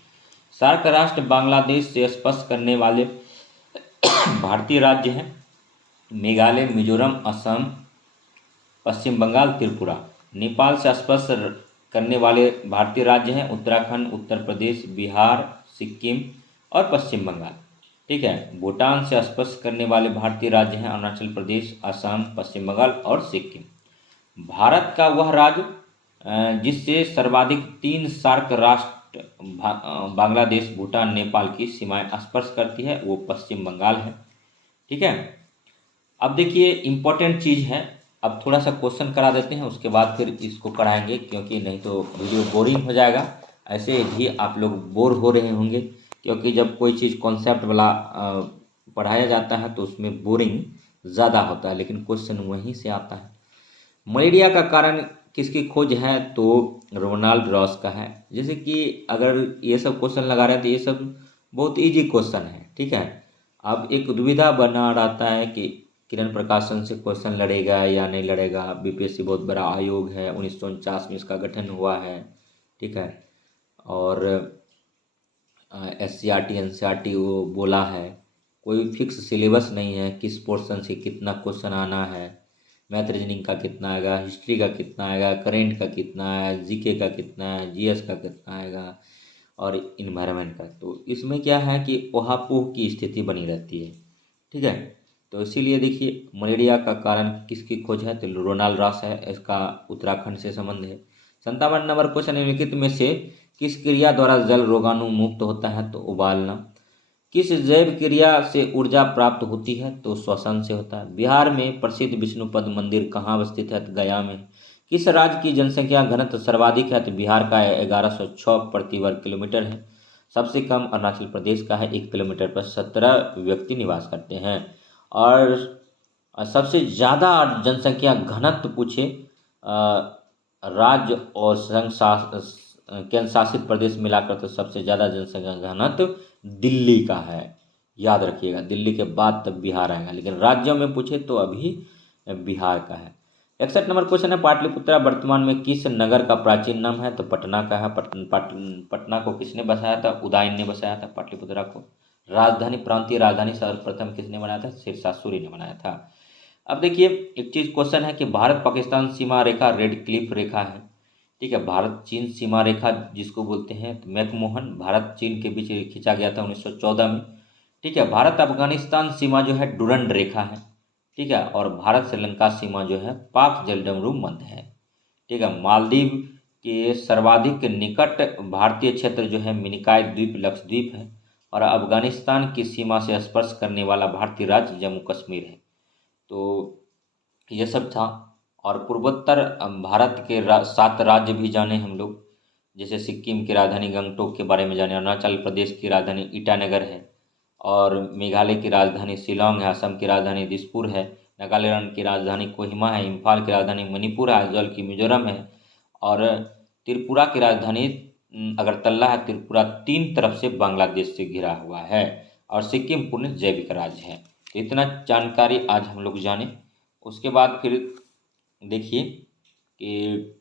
सार्क राष्ट्र बांग्लादेश से स्पर्श करने वाले भारतीय राज्य हैं, मेघालय, मिजोरम, असम, पश्चिम बंगाल, त्रिपुरा। नेपाल से स्पर्श करने वाले भारतीय राज्य हैं, उत्तराखंड, उत्तर प्रदेश, बिहार, सिक्किम और पश्चिम बंगाल, ठीक है। भूटान से स्पर्श करने वाले भारतीय राज्य हैं, अरुणाचल प्रदेश, असम, पश्चिम बंगाल और सिक्किम। भारत का वह राज्य जिससे सर्वाधिक 3 सार्क राष्ट्र बांग्लादेश, भूटान, नेपाल की सीमाएं स्पर्श करती है वो पश्चिम बंगाल है, ठीक है। अब देखिए इम्पोर्टेंट चीज़ है, अब थोड़ा सा क्वेश्चन करा देते हैं, उसके बाद फिर इसको कराएंगे, क्योंकि नहीं तो वीडियो बोरिंग हो जाएगा। ऐसे भी आप लोग बोर हो रहे होंगे, क्योंकि जब कोई चीज़ कॉन्सेप्ट वाला पढ़ाया जाता है तो उसमें बोरिंग ज़्यादा होता है, लेकिन क्वेश्चन वहीं से आता है। मलेरिया का कारण किसकी खोज है, तो रोनाल्ड रॉस का है। जैसे कि अगर ये सब क्वेश्चन लगा रहे हैं तो ये सब बहुत इजी क्वेश्चन है, ठीक है। अब एक दुविधा बना रहता है कि किरण प्रकाशन से क्वेश्चन लड़ेगा या नहीं लड़ेगा। बीपीएससी बहुत बड़ा आयोग है, 1949 में इसका गठन हुआ है, ठीक है। और SCRT NCERT वो बोला है, कोई फिक्स सिलेबस नहीं है किस पोर्शन से कितना क्वेश्चन आना है। मैथ रीजनिंग का कितना आएगा, हिस्ट्री का कितना आएगा, करेंट का कितना है, जीके का कितना है, जीएस का कितना आएगा और इन्वायरमेंट का। तो इसमें क्या है कि ओहापोह की स्थिति बनी रहती है, ठीक है। तो इसीलिए देखिए मलेरिया का कारण किसकी खोज है, तो रोनाल्ड रॉस है, इसका उत्तराखंड से संबंध है। 57 नंबर क्वेश्चन, निम्नलिखित में से किस क्रिया द्वारा जल रोगाणु मुक्त होता है, तो उबालना। किस जैव क्रिया से ऊर्जा प्राप्त होती है, तो श्वसन से होता है। बिहार में प्रसिद्ध विष्णुपद मंदिर कहाँ अवस्थित है, तो गया में। किस राज्य की जनसंख्या घनत्व सर्वाधिक है, तो बिहार का 1106 प्रति वर्ग किलोमीटर है। सबसे कम अरुणाचल प्रदेश का है, 1 किलोमीटर पर 17 व्यक्ति निवास करते हैं। और सबसे ज़्यादा जनसंख्या घनत्व पूछे राज्य और केंद्र शासित प्रदेश मिलाकर तो सबसे ज़्यादा जनसंख्या घनत्व दिल्ली का है, याद रखिएगा। दिल्ली के बाद तब बिहार आएगा, लेकिन राज्यों में पूछे तो अभी बिहार का है। 61 नंबर क्वेश्चन है, पाटलिपुत्रा वर्तमान में किस नगर का प्राचीन नाम है, तो पटना का है। पटना को किसने बसाया था, उदयन ने बसाया था पाटलिपुत्रा को। राजधानी, प्रांतीय राजधानी सर्वप्रथम किसने बनाया था, शेरशाह सूरी ने बनाया था। अब देखिए एक चीज़ क्वेश्चन है कि भारत पाकिस्तान सीमा रेखा रेड क्लिफ रेखा है, ठीक है। भारत चीन सीमा रेखा जिसको बोलते हैं, तो मैकमोहन भारत चीन के बीच खींचा गया था 1914 में, ठीक है। भारत अफगानिस्तान सीमा जो है डुरंड रेखा है, ठीक है। और भारत श्रीलंका सीमा जो है पाक जलडमरू मध्य है, ठीक है। मालदीव के सर्वाधिक निकट भारतीय क्षेत्र जो है मिनिकॉय द्वीप लक्षद्वीप है। और अफगानिस्तान की सीमा से स्पर्श करने वाला भारतीय राज्य जम्मू कश्मीर है। तो ये सब था और पूर्वोत्तर भारत के 7 राज्य भी जाने हम लोग, जैसे सिक्किम की राजधानी गंगटोक के बारे में जाने, अरुणाचल प्रदेश की राजधानी ईटानगर है, और मेघालय की राजधानी शिलोंग है, असम की राजधानी दिसपुर है, नागालैंड की राजधानी कोहिमा है, इम्फाल की राजधानी मणिपुर है, आइजॉल की मिजोरम है, और त्रिपुरा की राजधानी अगरतला है। त्रिपुरा 3 तरफ से बांग्लादेश से घिरा हुआ है, और सिक्किम पूर्ण जैविक राज्य है। तो इतना जानकारी आज हम लोग जाने। उसके बाद फिर देखिए कि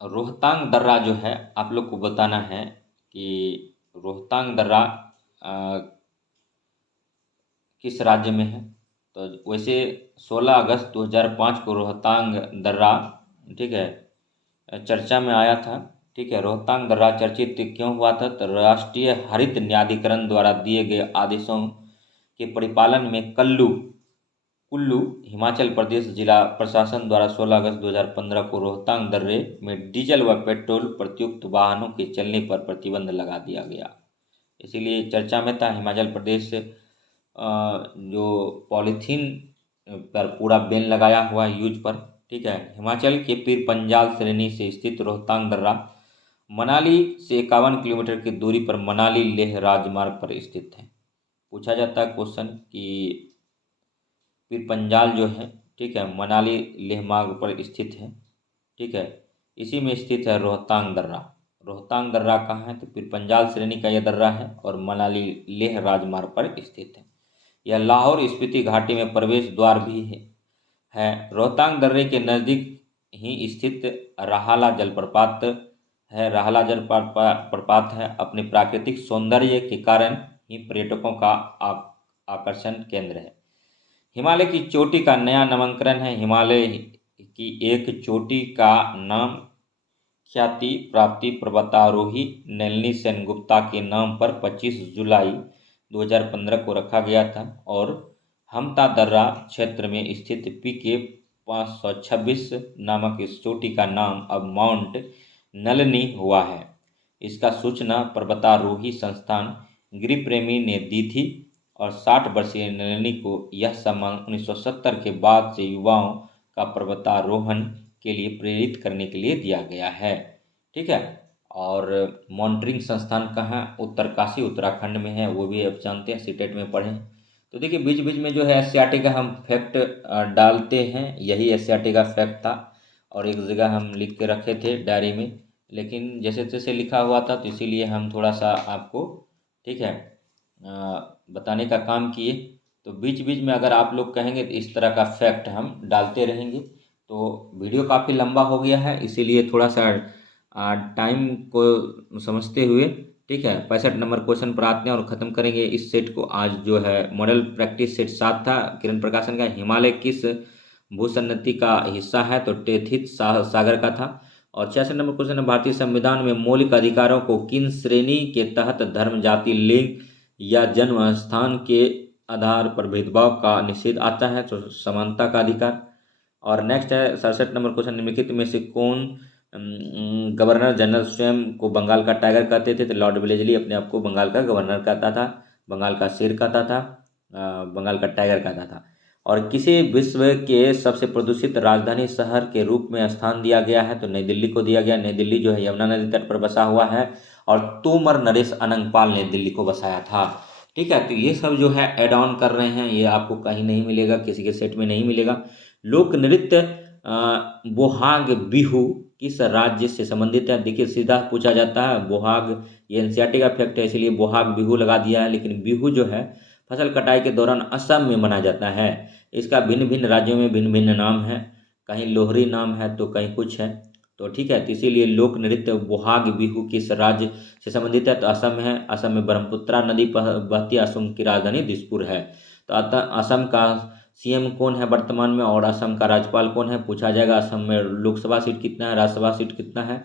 रोहतांग दर्रा जो है, आप लोग को बताना है कि रोहतांग दर्रा किस राज्य में है। तो वैसे 16 अगस्त 2005 को रोहतांग दर्रा, ठीक है, चर्चा में आया था। ठीक है, रोहतांग दर्रा चर्चित क्यों हुआ था? तो राष्ट्रीय हरित न्यायाधिकरण द्वारा दिए गए आदेशों के परिपालन में कुल्लू हिमाचल प्रदेश जिला प्रशासन द्वारा 16 अगस्त 2015 को रोहतांग दर्रे में डीजल व पेट्रोल प्रयुक्त वाहनों के चलने पर प्रतिबंध लगा दिया गया। इसीलिए चर्चा में था। हिमाचल प्रदेश जो पॉलीथीन पर पूरा बैन लगाया हुआ है यूज पर। ठीक है, हिमाचल के पीर पंजाल श्रेणी से स्थित रोहतांग दर्रा मनाली से 51 किलोमीटर की दूरी पर मनाली लेह राजमार्ग पर स्थित है। पूछा जाता है क्वेश्चन कि पीर पंजाल जो है, ठीक है, मनाली लेह मार्ग पर स्थित है। ठीक है, इसी में स्थित है रोहतांग दर्रा। रोहतांग दर्रा कहाँ है? तो पीर पंजाल श्रेणी का यह दर्रा है और मनाली लेह राजमार्ग पर स्थित है। यह लाहौर स्पीति घाटी में प्रवेश द्वार भी है। रोहतांग दर्रे के नज़दीक ही स्थित राहला जलप्रपात है। राहला जलप्रपात है अपने प्राकृतिक सौंदर्य के कारण ही पर्यटकों का आकर्षण केंद्र है। हिमालय की चोटी का नया नामकरण है। हिमालय की एक चोटी का नाम ख्याति प्राप्ति पर्वतारोही नलिनी सेनगुप्ता के नाम पर 25 जुलाई 2015 को रखा गया था, और हमता दर्रा क्षेत्र में स्थित PK 526 नामक इस चोटी का नाम अब माउंट नलिनी हुआ है। इसका सूचना पर्वतारोही संस्थान गिरिप्रेमी ने दी थी, और 60 वर्षीय नलिनी को यह सम्मान 1970 के बाद से युवाओं का पर्वतारोहण के लिए प्रेरित करने के लिए दिया गया है। ठीक है, और मॉनिटरिंग संस्थान कहाँ? उत्तरकाशी उत्तराखंड में है। वो भी आप जानते हैं, सीटेट में पढ़े। तो देखिए, बीच बीच में जो है SCRT का हम फैक्ट डालते हैं। यही SCRT का फैक्ट था, और एक जगह हम लिख के रखे थे डायरी में, लेकिन जैसे तैसे लिखा हुआ था, तो इसीलिए हम थोड़ा सा आपको, ठीक है, बताने का काम किए। तो बीच बीच में अगर आप लोग कहेंगे तो इस तरह का फैक्ट हम डालते रहेंगे। तो वीडियो काफ़ी लंबा हो गया है, इसीलिए थोड़ा सा टाइम को समझते हुए, ठीक है, 65 नंबर क्वेश्चन पर आते हैं और ख़त्म करेंगे इस सेट को। आज जो है मॉडल प्रैक्टिस सेट 7 था किरण प्रकाशन का। हिमालय किस भूसन्नति का हिस्सा है? तो टेथिस सागर का था। और 66 नंबर क्वेश्चन है, भारतीय संविधान में मौलिक अधिकारों को किन श्रेणी के तहत धर्म जाति लिंग या जन्म स्थान के आधार पर भेदभाव का निषेध आता है? तो समानता का अधिकार। और नेक्स्ट है 67 नंबर क्वेश्चन, निम्नलिखित में से कौन गवर्नर जनरल स्वयं को बंगाल का टाइगर कहते थे? तो लॉर्ड वेलेस्ली अपने आप को बंगाल का गवर्नर कहता था, बंगाल का शेर कहता था, बंगाल का टाइगर कहता था। और किसी विश्व के सबसे प्रदूषित राजधानी शहर के रूप में स्थान दिया गया है? तो नई दिल्ली को दिया गया। नई दिल्ली जो है यमुना नदी तट पर बसा हुआ है, और तोमर नरेश अनंगपाल ने दिल्ली को बसाया था। ठीक है, तो ये सब जो है ऐड ऑन कर रहे हैं, ये आपको कहीं नहीं मिलेगा, किसी के सेट में नहीं मिलेगा। लोक नृत्य बोहाग बिहू किस राज्य से संबंधित है? देखिए, सीधा पूछा जाता है बोहाग, ये NCERT का फैक्ट है, इसलिए बोहाग बिहू लगा दिया है। लेकिन बिहू जो है फसल कटाई के दौरान असम में मनाया जाता है। इसका भिन्न भिन्न राज्यों में भिन्न भिन्न नाम है, कहीं लोहरी नाम है तो कहीं कुछ है। तो ठीक है, तो इसीलिए लोक नृत्य बोहाग बिहू किस राज्य से संबंधित है? तो असम है। असम में ब्रह्मपुत्रा नदी बहती है। असम की राजधानी दिसपुर है। तो असम का CM कौन है वर्तमान में, और असम का राज्यपाल कौन है? पूछा जाएगा। असम में लोकसभा सीट कितना है, राज्यसभा सीट कितना है,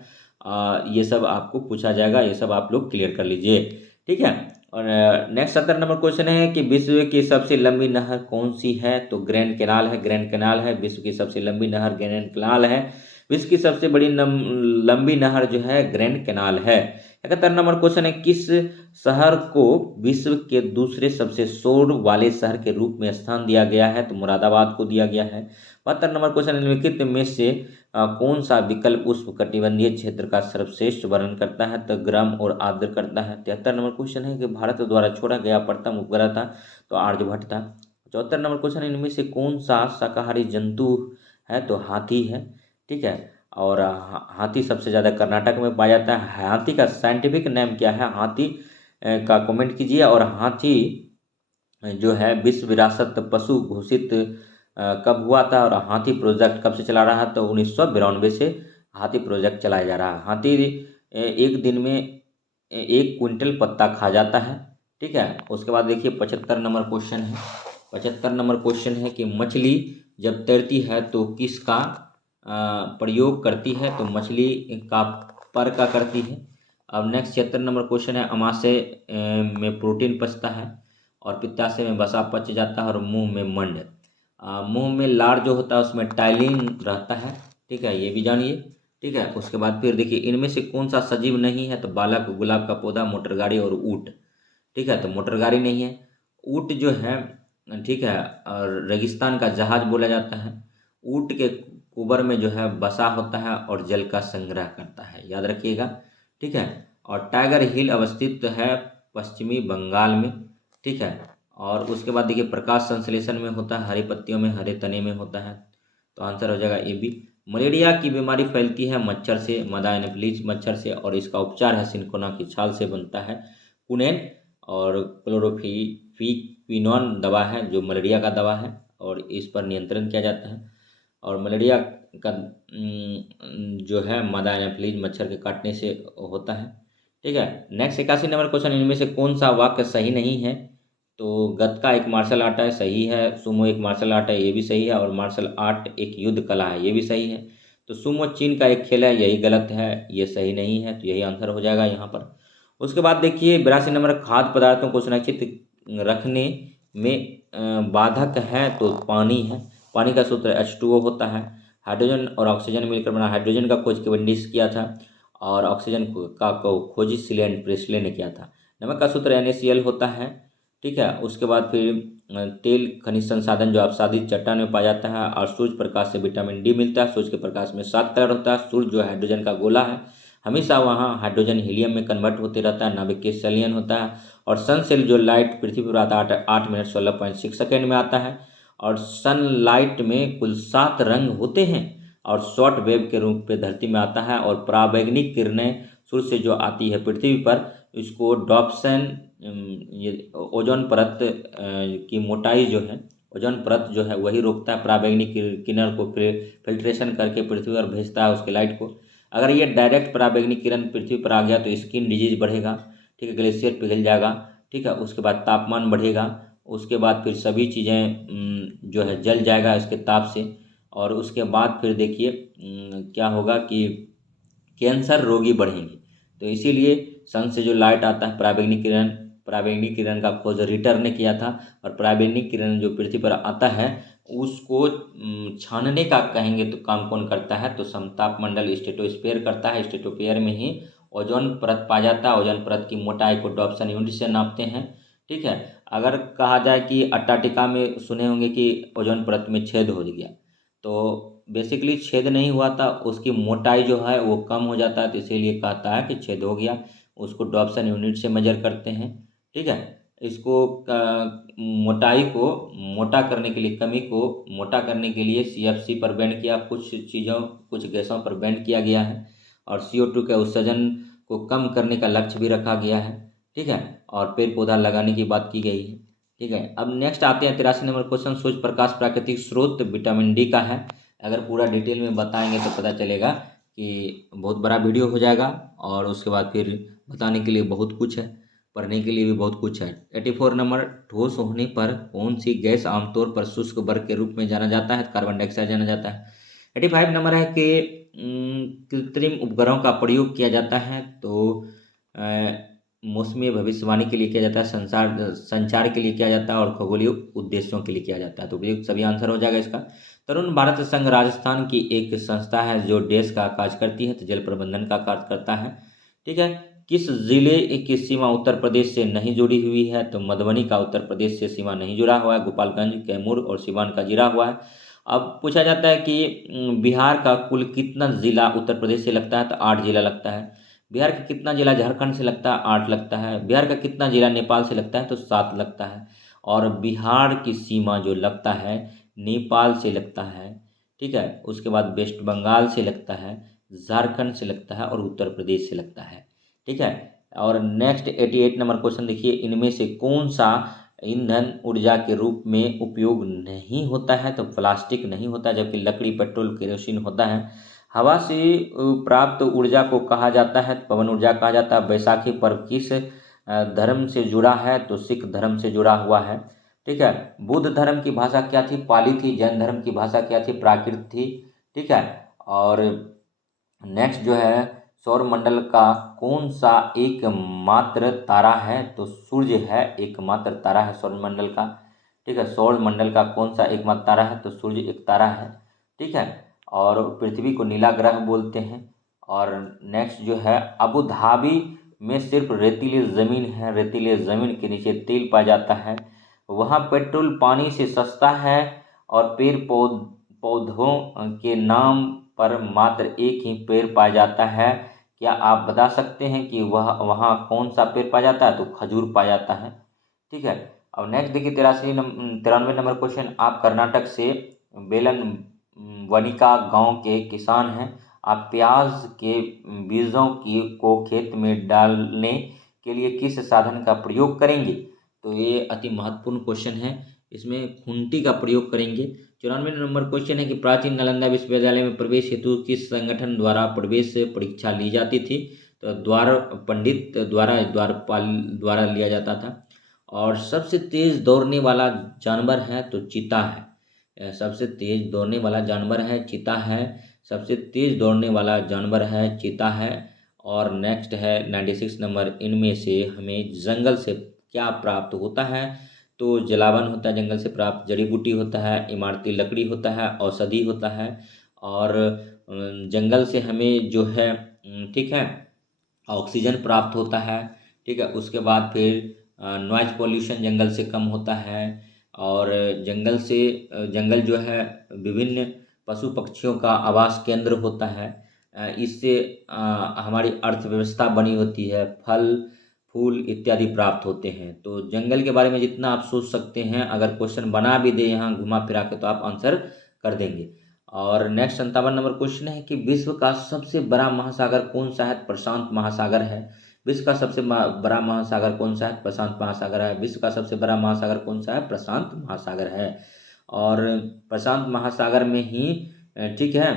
ये सब आपको पूछा जाएगा। ये सब आप लोग क्लियर कर लीजिए। ठीक है, और नेक्स्ट 70 नंबर क्वेश्चन है कि विश्व की सबसे लंबी नहर कौन सी है? तो ग्रैंड कैनाल है। ग्रैंड कैनाल है विश्व की सबसे लंबी नहर, ग्रैंड कैनाल है। विश्व की सबसे बड़ी लंबी नहर जो है ग्रैंड कैनाल है। 71 नंबर क्वेश्चन है, किस शहर को विश्व के दूसरे सबसे शोर वाले शहर के रूप में स्थान दिया गया है? तो मुरादाबाद को दिया गया है। 72 नंबर क्वेश्चन, निम्नलिखित में से कौन सा विकल्प उष्णकटिबंधीय क्षेत्र का सर्वश्रेष्ठ वर्णन करता है? तो गर्म और आर्द्र करता है। 73 नंबर क्वेश्चन है कि भारत द्वारा छोड़ा गया प्रथम उपग्रह था? तो आर्यभट्ट था। 74 नंबर क्वेश्चन, इनमें से कौन सा शाकाहारी जंतु है? तो हाथी है। ठीक है, और हाथी सबसे ज़्यादा कर्नाटक में पाया जाता है। हाथी का साइंटिफिक नेम क्या है? हाथी का कमेंट कीजिए। और हाथी जो है विश्व विरासत पशु घोषित कब हुआ था? और हाथी प्रोजेक्ट कब से चला रहा है? तो 1992 से हाथी प्रोजेक्ट चलाया जा रहा है। हाथी एक दिन में 1 क्विंटल पत्ता खा जाता है। ठीक है, उसके बाद देखिए 75 नंबर क्वेश्चन है। 75 नंबर क्वेश्चन है कि मछली जब तैरती है तो किसका प्रयोग करती है? तो मछली का पर का करती है। अब नेक्स्ट 76 नंबर क्वेश्चन है, अमाशय में प्रोटीन पचता है और पित्ताशय में वसा पच जाता है और मुंह में मंड। मुंह में लार जो होता है उसमें टाइलिन रहता है। ठीक है, ये भी जानिए। ठीक है, उसके बाद फिर देखिए, इनमें से कौन सा सजीव नहीं है? तो बालक, गुलाब का पौधा, मोटर गाड़ी और ऊँट। ठीक है, तो मोटर गाड़ी नहीं है। ऊँट जो है, ठीक है, और रेगिस्तान का जहाज बोला जाता है। ऊँट के कुबर में जो है बसा होता है और जल का संग्रह करता है, याद रखिएगा। ठीक है, और टाइगर हिल अवस्थित है पश्चिमी बंगाल में। ठीक है, और उसके बाद देखिए, प्रकाश संश्लेषण में होता है, हरी पत्तियों में, हरे तने में होता है। तो आंसर हो जाएगा ए बी। मलेरिया की बीमारी फैलती है मच्छर से, मादा एनोफिलीज मच्छर से, और इसका उपचार है सिनकोना की छाल से बनता है कुनेन। और क्लोरोफिक्विनोन दवा है जो मलेरिया का दवा है और इस पर नियंत्रण किया जाता है। और मलेरिया का जो है मादा एनोफिलीज मच्छर के काटने से होता है। ठीक है, नेक्स्ट 81 नंबर क्वेश्चन, इनमें से कौन सा वाक्य सही नहीं है? तो गत्का एक मार्शल आर्ट है, सही है। सुमो एक मार्शल आर्ट है, ये भी सही है। और मार्शल आर्ट एक युद्ध कला है, ये भी सही है। तो सुमो चीन का एक खेल है, यही गलत है, ये सही नहीं है। तो यही आंसर हो जाएगा यहाँ पर। उसके बाद देखिए 82 नंबर, खाद्य पदार्थों को सुरक्षित रखने में बाधक है? तो पानी है। पानी का सूत्र H2O होता है। हाइड्रोजन और ऑक्सीजन मिलकर बना, हाइड्रोजन का खोज केवेंडिश किया था और ऑक्सीजन का खोज सिलेन प्रेस्ले ने किया था। नमक का सूत्र NaCl होता है। ठीक है, उसके बाद फिर तेल खनिज संसाधन जो अपसादित चट्टान में पाया जाता है। और सूर्य प्रकाश से विटामिन डी मिलता है। सूर्य के प्रकाश में 7 कलर होता है। सूर्य जो हाइड्रोजन का गोला है, हमेशा वहाँ हाइड्रोजन हीलियम में कन्वर्ट होते रहता है, नाभिक के सेलियन होता है। और सन से जो लाइट पृथ्वी पर आता है 8 मिनट 16.6 सेकेंड में आता है। और सनलाइट में कुल 7 रंग होते हैं और शॉर्ट वेव के रूप में धरती में आता है। और पराबैंगनी किरणें सूर्य से जो आती है पृथ्वी पर, इसको डॉप्सन, ये ओजोन परत की मोटाई जो है, ओजोन परत जो है वही रोकता है पराबैंगनी किरण को, फिल्ट्रेशन करके पृथ्वी पर भेजता है उसके लाइट को। अगर ये डायरेक्ट पराबैंगनी किरण पृथ्वी पर आ गया तो स्किन डिजीज बढ़ेगा। ठीक है, ग्लेशियर पिघल जाएगा। ठीक है, उसके बाद तापमान बढ़ेगा। उसके बाद फिर सभी चीज़ें जो है जल जाएगा इसके ताप से। और उसके बाद फिर देखिए क्या होगा कि कैंसर रोगी बढ़ेंगे। तो इसीलिए सन से जो लाइट आता है पराबैंगनी किरण का खोज रिटर ने किया था। और पराबैंगनी किरण जो पृथ्वी पर आता है उसको छानने का कहेंगे तो काम कौन करता है? तो समताप मंडल स्ट्रेटोस्फीयर करता है। स्ट्रेटोस्फीयर में ही ओजोन परत पाया जाता है। ओजोन परत की मोटाई को डॉप्सन यूनिट से नापते हैं। ठीक है, अगर कहा जाए कि अंटार्कटिका में सुने होंगे कि ओजोन परत में छेद हो गया, तो बेसिकली छेद नहीं हुआ था, उसकी मोटाई जो है वो कम हो जाता है, तो इसीलिए कहता है कि छेद हो गया। उसको डॉप्सन यूनिट से मेजर करते हैं। ठीक है, इसको मोटाई को मोटा करने के लिए, कमी को मोटा करने के लिए CFC पर बैंड किया, कुछ गैसों पर बैंड किया गया है। और CO2 के उत्सर्जन को कम करने का लक्ष्य भी रखा गया है। ठीक है, और पेड़ पौधा लगाने की बात की गई है। ठीक है, अब नेक्स्ट आते हैं 83 नंबर क्वेश्चन, सूर्य प्रकाश प्राकृतिक स्रोत विटामिन डी का है। अगर पूरा डिटेल में बताएंगे तो पता चलेगा कि बहुत बड़ा वीडियो हो जाएगा। और उसके बाद फिर बताने के लिए बहुत कुछ है, पढ़ने के लिए भी बहुत कुछ है। 84 नंबर, ठोस होने पर कौन सी गैस आमतौर पर शुष्क वर्ग के रूप में जाना जाता है? कार्बन डाइऑक्साइड जाना जाता है। 85 नंबर है कि कृत्रिम उपग्रहों का प्रयोग किया जाता है। तो मौसमी भविष्यवाणी के लिए किया जाता है, संचार के लिए किया जाता है और खगोलीय उद्देश्यों के लिए किया जाता है। तो ये सभी आंसर हो जाएगा इसका। तरुण भारत संघ राजस्थान की एक संस्था है जो देश का कार्य करती है, तो जल प्रबंधन का कार्य करता है। ठीक है। किस जिले की सीमा उत्तर प्रदेश से नहीं जुड़ी हुई है? तो मधुबनी का उत्तर प्रदेश से सीमा नहीं जुड़ा हुआ है। गोपालगंज, कैमूर और सिवान का जुड़ा हुआ है। अब पूछा जाता है कि बिहार का कुल कितना जिला उत्तर प्रदेश से लगता है? तो 8 जिला लगता है। बिहार का कितना जिला झारखंड से लगता है? 8 लगता है। बिहार का कितना जिला नेपाल से लगता है? तो 7 लगता है। और बिहार की सीमा जो लगता है नेपाल से लगता है। ठीक है। उसके बाद वेस्ट बंगाल से लगता है, झारखंड से लगता है और उत्तर प्रदेश से लगता है। ठीक है। और नेक्स्ट 88 नंबर क्वेश्चन देखिए, इनमें से कौन सा ईंधन ऊर्जा के रूप में उपयोग नहीं होता है? तो प्लास्टिक नहीं होता, जबकि लकड़ी, पेट्रोल, केरोसिन होता है। हवा से प्राप्त ऊर्जा को कहा जाता है, पवन ऊर्जा कहा जाता है। बैसाखी पर्व किस धर्म से जुड़ा है? तो सिख धर्म से जुड़ा हुआ है। ठीक है। बुद्ध धर्म की भाषा क्या थी? पाली थी। जैन धर्म की भाषा क्या थी? प्राकृत थी। ठीक है। और नेक्स्ट जो है, सौर मंडल का कौन सा एकमात्र तारा है? तो सूर्य है एकमात्र तारा है सौर मंडल का। ठीक है। सौर मंडल का कौन सा एकमात्र तारा है? तो सूर्य एक तारा है। ठीक है। और पृथ्वी को नीला ग्रह बोलते हैं। और नेक्स्ट जो है, अबू धाबी में सिर्फ रेतीली ज़मीन है, रेतीले ज़मीन के नीचे तेल पाया जाता है। वहाँ पेट्रोल पानी से सस्ता है और पेड़ पौधों के नाम पर मात्र एक ही पेड़ पाया जाता है। क्या आप बता सकते हैं कि वह वहाँ कौन सा पेड़ पाया जाता है? तो खजूर पाया जाता है। ठीक है। अब नेक्स्ट देखिए 93 नंबर क्वेश्चन, आप कर्नाटक से बेलन वनिका गांव के किसान हैं। आप प्याज के बीजों की को खेत में डालने के लिए किस साधन का प्रयोग करेंगे? तो ये अति महत्वपूर्ण क्वेश्चन है। इसमें खूंटी का प्रयोग करेंगे। 94 नंबर क्वेश्चन है कि प्राचीन नालंदा विश्वविद्यालय में प्रवेश हेतु किस संगठन द्वारा प्रवेश परीक्षा ली जाती थी? तो द्वार पंडित द्वारपाल द्वारा लिया जाता था। और सबसे तेज दौड़ने वाला जानवर है तो चीता है। सबसे तेज दौड़ने वाला जानवर है चीता है। सबसे तेज दौड़ने वाला जानवर है चीता है। और नेक्स्ट है 96 नंबर, इनमें से हमें जंगल से क्या प्राप्त होता है? तो जलावन होता है जंगल से प्राप्त, जड़ी बूटी होता है, इमारती लकड़ी होता है, औषधि होता है। और जंगल से हमें जो है ठीक है, ऑक्सीजन प्राप्त होता है। ठीक है। उसके बाद फिर नॉइज पोल्यूशन जंगल से कम होता है। और जंगल जो है विभिन्न पशु पक्षियों का आवास केंद्र होता है। इससे हमारी अर्थव्यवस्था बनी होती है, फल फूल इत्यादि प्राप्त होते हैं। तो जंगल के बारे में जितना आप सोच सकते हैं, अगर क्वेश्चन बना भी दे यहाँ घुमा फिरा के, तो आप आंसर कर देंगे। और नेक्स्ट 57 नंबर क्वेश्चन है कि विश्व का सबसे बड़ा महासागर कौन सा है? प्रशांत महासागर है। विश्व का सबसे बड़ा महासागर कौन सा है? प्रशांत महासागर है। विश्व का सबसे बड़ा महासागर कौन सा है? प्रशांत महासागर है। और प्रशांत महासागर में ही ठीक है,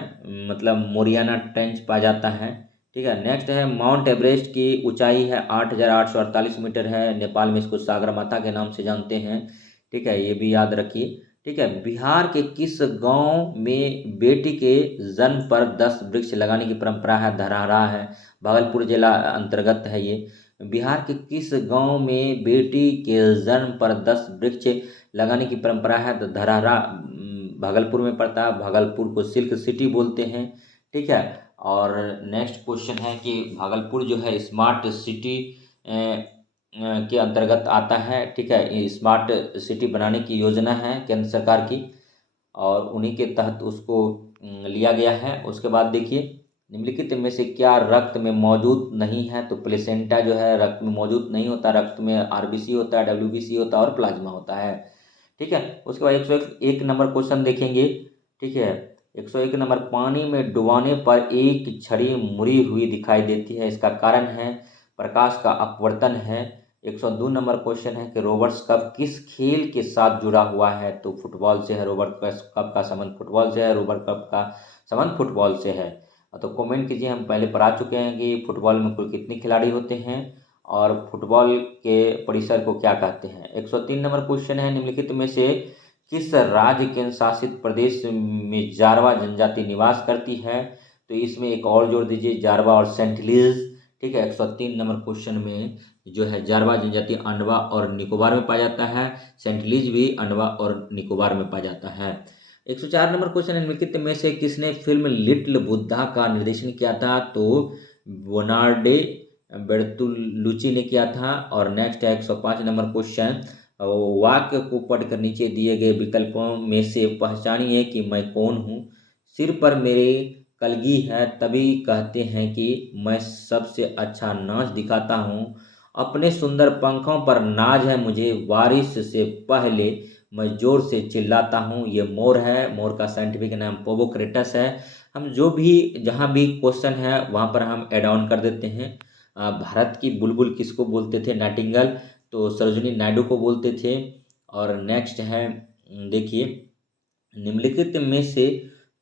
मतलब मोरियाना ट्रेंच पाया जाता है। ठीक है। नेक्स्ट है, माउंट एवरेस्ट की ऊंचाई है 8,848 मीटर है। नेपाल में इसको सागरमाथा के नाम से जानते हैं। ठीक है, ये भी याद रखिए। ठीक है। बिहार के किस गांव में बेटी के जन्म पर 10 वृक्ष लगाने की परंपरा है? धरहरा है। भागलपुर जिला अंतर्गत है ये। बिहार के किस गांव में बेटी के जन्म पर 10 वृक्ष लगाने की परंपरा है? तो धरहरा भागलपुर में पड़ता है। भागलपुर को सिल्क सिटी बोलते हैं। ठीक है। और नेक्स्ट क्वेश्चन है कि भागलपुर जो है स्मार्ट सिटी के अंतर्गत आता है। ठीक है। ये स्मार्ट सिटी बनाने की योजना है केंद्र सरकार की, और उन्हीं के तहत उसको लिया गया है। उसके बाद देखिए, निम्नलिखित में से क्या रक्त में मौजूद नहीं है? तो प्लेसेंटा जो है रक्त में मौजूद नहीं होता। रक्त में आरबीसी होता है, डब्ल्यूबीसी होता है और प्लाज्मा होता है। ठीक है। उसके बाद 101 नंबर क्वेश्चन देखेंगे। ठीक है। 101 नंबर, पानी में डुबाने पर एक छड़ी मुड़ी हुई दिखाई देती है, इसका कारण है प्रकाश का अपवर्तन है। 102 नंबर क्वेश्चन है कि रोबर्ट्स कप किस खेल के साथ जुड़ा हुआ है? तो फुटबॉल से है। रोबर्ट कप का संबंध फुटबॉल से है। रोबर्ट कप का संबंध फुटबॉल से है। तो कमेंट कीजिए, हम पहले पढ़ा चुके हैं कि फुटबॉल में कुल कितने खिलाड़ी होते हैं और फुटबॉल के परिसर को क्या कहते हैं। 103 नंबर क्वेश्चन है, निम्नलिखित में से किस राज्य केंद्र शासित प्रदेश में जारवा जनजाति निवास करती है? तो इसमें एक और जोड़ दीजिए, जारवा और सेंटिलीज। ठीक है। 103 नंबर क्वेश्चन में जो है जारवा जनजाति अंडवा और निकोबार में पाया जाता है। सेंटलीज भी अंडवा और निकोबार में पाया जाता है। 104 नंबर क्वेश्चन है, निम्नलिखित में से किसने फिल्म लिटिल बुद्धा का निर्देशन किया था? तो बोनार्डे बेर्तुलुची ने किया था। और नेक्स्ट है 105 नंबर क्वेश्चन, वाक्य को पढ़कर नीचे दिए गए विकल्पों में से पहचानिए कि मैं कौन हूँ। सिर पर मेरे कलगी है तभी कहते हैं कि मैं सबसे अच्छा नाच दिखाता हूँ। अपने सुंदर पंखों पर नाज है मुझे, बारिश से पहले मैं जोर से चिल्लाता हूँ। ये मोर है, मोर का साइंटिफिक नाम पोबोक्रेटस है। हम जो भी जहाँ भी क्वेश्चन है वहाँ पर हम ऐड ऑन कर देते हैं। भारत की बुलबुल किसको बोलते थे? नाइटिंगेल, तो सरोजिनी नायडू को बोलते थे। और नेक्स्ट है, देखिए, निम्नलिखित में से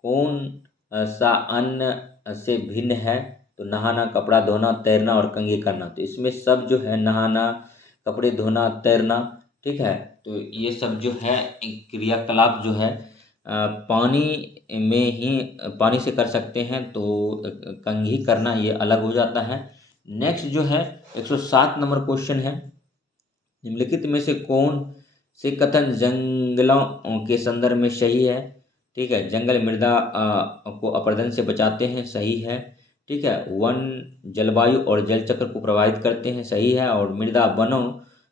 कौन सा अन्न से भिन्न है? तो नहाना, कपड़ा धोना, तैरना और कंघी करना। तो इसमें सब जो है नहाना, कपड़े धोना, तैरना, ठीक है, तो ये सब जो है क्रियाकलाप जो है पानी में ही पानी से कर सकते हैं। तो कंघी करना ये अलग हो जाता है। नेक्स्ट जो है 107 नंबर क्वेश्चन है, निम्नलिखित में से कौन से कथन जंगलों के संदर्भ में सही है? ठीक है, जंगल मृदा को अपरदन से बचाते हैं, सही है। ठीक है, वन जलवायु और जल चक्र को प्रभावित करते हैं, सही है। और मृदा वनों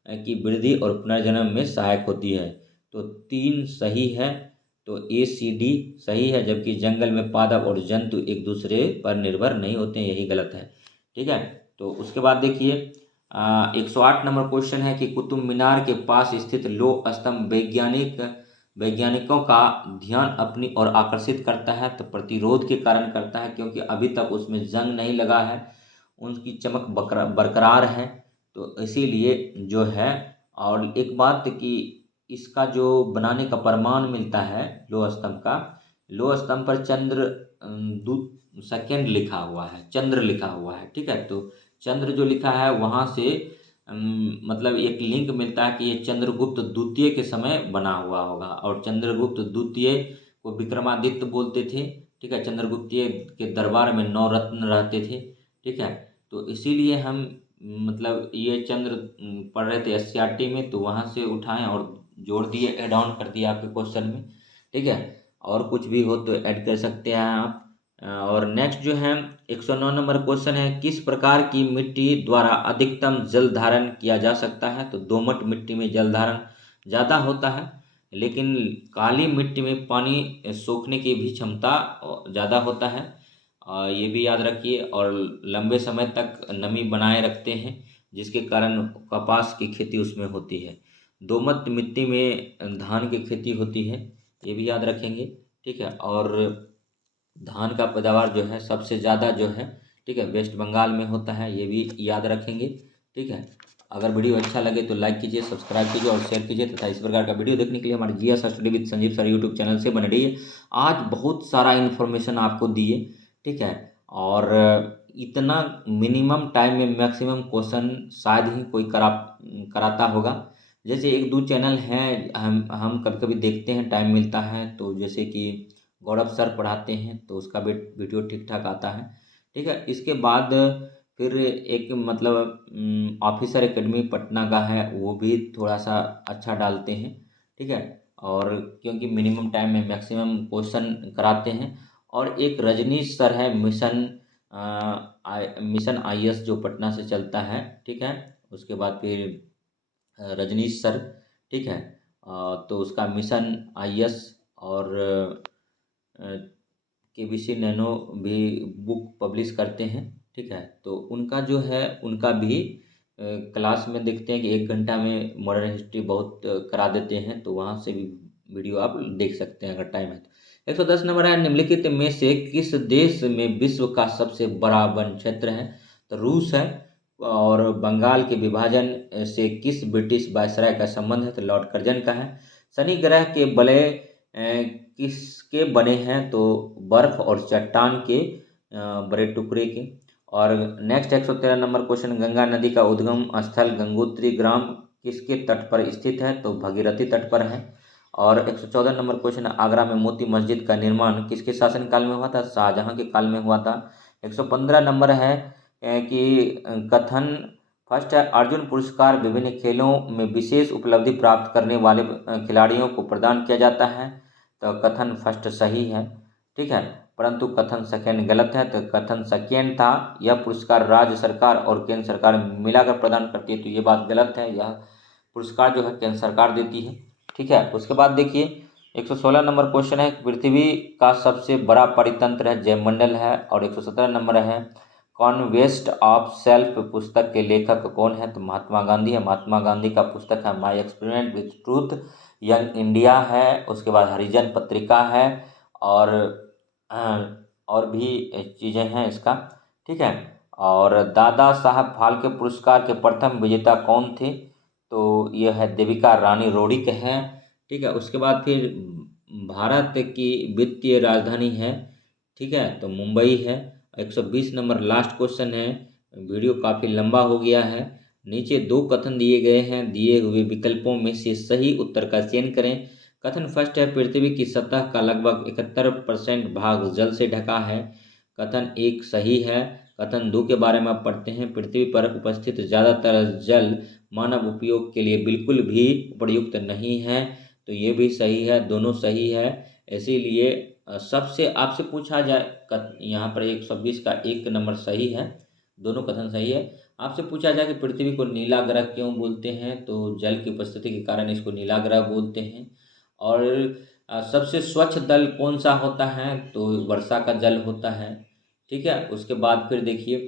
की वृद्धि और पुनर्जन्म में सहायक होती है, तो 3 सही है। तो ए सी डी सही है, जबकि जंगल में पादप और जंतु एक दूसरे पर निर्भर नहीं होते हैं, यही गलत है। ठीक है, तो उसके बाद देखिए 108 नंबर क्वेश्चन है कि कुतुब मीनार के पास स्थित लौह स्तंभ वैज्ञानिकों का ध्यान अपनी ओर आकर्षित करता है। तो प्रतिरोध के कारण करता है, क्योंकि अभी तक उसमें जंग नहीं लगा है, उनकी चमक बरकरार है, तो इसीलिए जो है। और एक बात कि इसका जो बनाने का प्रमाण मिलता है लौह स्तंभ का, लौह स्तंभ पर चंद्र दूत सेकेंड लिखा हुआ है, चंद्र लिखा हुआ है। ठीक है, तो चंद्र जो लिखा है वहाँ से मतलब एक लिंक मिलता है कि ये चंद्रगुप्त द्वितीय के समय बना हुआ होगा। और चंद्रगुप्त द्वितीय को विक्रमादित्य बोलते थे। ठीक है, चंद्रगुप्त के दरबार में 9 रत्न रहते थे। ठीक है, तो इसीलिए हम मतलब ये चंद्र पढ़ रहे थे एससीईआरटी में, तो वहाँ से उठाएं और जोड़ दिए, ऐड ऑन कर दिया आपके क्वेश्चन में। ठीक है, और कुछ भी हो तो ऐड कर सकते हैं आप। और नेक्स्ट जो है 109 नंबर क्वेश्चन है, किस प्रकार की मिट्टी द्वारा अधिकतम जल धारण किया जा सकता है? तो दोमट मिट्टी में जल धारण ज़्यादा होता है, लेकिन काली मिट्टी में पानी सोखने की भी क्षमता ज़्यादा होता है, ये भी याद रखिए। और लंबे समय तक नमी बनाए रखते हैं, जिसके कारण कपास की खेती उसमें होती है। दोमट मिट्टी में धान की खेती होती है, ये भी याद रखेंगे। ठीक है, और धान का पैदावार जो है सबसे ज़्यादा जो है, ठीक है, वेस्ट बंगाल में होता है, ये भी याद रखेंगे। ठीक है, अगर वीडियो अच्छा लगे तो लाइक कीजिए, सब्सक्राइब कीजिए और शेयर कीजिए, तथा इस प्रकार का वीडियो देखने के लिए हमारे GS study with Sanjeev sir YouTube channel से बने रहिए। आज बहुत सारा इन्फॉर्मेशन आपको दिए, ठीक है, और इतना मिनिमम टाइम में मैक्सिमम क्वेश्चन शायद ही कोई कराता होगा। जैसे एक दो चैनल हैं हम कभी कभी देखते हैं, टाइम मिलता है तो, जैसे कि गौरव सर पढ़ाते हैं तो उसका भी वीडियो ठीक ठाक आता है। ठीक है, इसके बाद फिर एक मतलब ऑफिसर एकेडमी पटना का है, वो भी थोड़ा सा अच्छा डालते हैं। ठीक है, और क्योंकि मिनिमम टाइम में मैक्सिमम क्वेश्चन कराते हैं। और एक रजनीश सर है, मिशन आईएएस जो पटना से चलता है। ठीक है, उसके बाद फिर रजनीश सर, ठीक है, तो उसका मिशन आईएएस और केबीसी नैनो भी बुक पब्लिश करते हैं। ठीक है, तो उनका जो है उनका भी क्लास में देखते हैं कि 1 घंटा में मॉडर्न हिस्ट्री बहुत करा देते हैं, तो वहाँ से भी वीडियो आप देख सकते हैं अगर टाइम है तो। 110 नंबर है, निम्नलिखित में से किस देश में विश्व का सबसे बड़ा वन क्षेत्र है? तो रूस है। और बंगाल के विभाजन से किस ब्रिटिश वायसराय का संबंध है? तो लॉर्ड कर्जन का है। शनि ग्रह के बलय किसके बने हैं? तो बर्फ और चट्टान के बड़े टुकड़े के। और नेक्स्ट 113 नंबर क्वेश्चन, गंगा नदी का उद्गम स्थल गंगोत्री ग्राम किसके तट पर स्थित है? तो भगीरथी तट पर है। और 114 नंबर क्वेश्चन, आगरा में मोती मस्जिद का निर्माण किसके शासनकाल में हुआ था? शाहजहां के काल में हुआ था। 115 नंबर है कि कथन फर्स्ट है अर्जुन पुरस्कार विभिन्न खेलों में विशेष उपलब्धि प्राप्त करने वाले खिलाड़ियों को प्रदान किया जाता है। तो कथन फर्स्ट सही है, ठीक है, परंतु कथन सेकेंड गलत है। तो कथन सेकेंड था यह पुरस्कार राज्य सरकार और केंद्र सरकार मिलाकर प्रदान करती है, तो ये बात गलत है। यह पुरस्कार जो है केंद्र सरकार देती है, ठीक है। उसके बाद देखिए 116 नंबर क्वेश्चन है, पृथ्वी का सबसे बड़ा परितंत्र है जयमंडल है। और 117 नंबर है, कॉन्क्वेस्ट ऑफ सेल्फ पुस्तक के लेखक कौन है? तो महात्मा गांधी है। महात्मा गांधी का पुस्तक है my experiment with truth, young India है। उसके बाद हरिजन पत्रिका है, और और भी चीज़ें हैं इसका, ठीक है। और दादा साहब फाल्के पुरस्कार के प्रथम विजेता कौन थे? तो यह है देविका रानी रोडिक है, ठीक है। उसके बाद फिर भारत की वित्तीय राजधानी है, ठीक है, तो मुंबई है। 120 नंबर लास्ट क्वेश्चन है, वीडियो काफ़ी लंबा हो गया है। नीचे दो कथन दिए गए हैं, दिए हुए विकल्पों में से सही उत्तर का चयन करें। कथन फर्स्ट है, पृथ्वी की सतह का लगभग 71% भाग जल से ढका है। कथन एक सही है। कथन दो के बारे में आप पढ़ते हैं, पृथ्वी पर उपस्थित ज़्यादातर जल मानव उपयोग के लिए बिल्कुल भी उपयुक्त नहीं है, तो ये भी सही है, दोनों सही है। इसीलिए सबसे आपसे पूछा जाए, यहाँ पर 120 का 1 नंबर सही है, दोनों कथन सही है। आपसे पूछा जाए कि पृथ्वी को नीला ग्रह क्यों बोलते हैं, तो जल की उपस्थिति के कारण इसको नीला ग्रह बोलते हैं। और सबसे स्वच्छ जल कौन सा होता है? तो वर्षा का जल होता है, ठीक है। उसके बाद फिर देखिए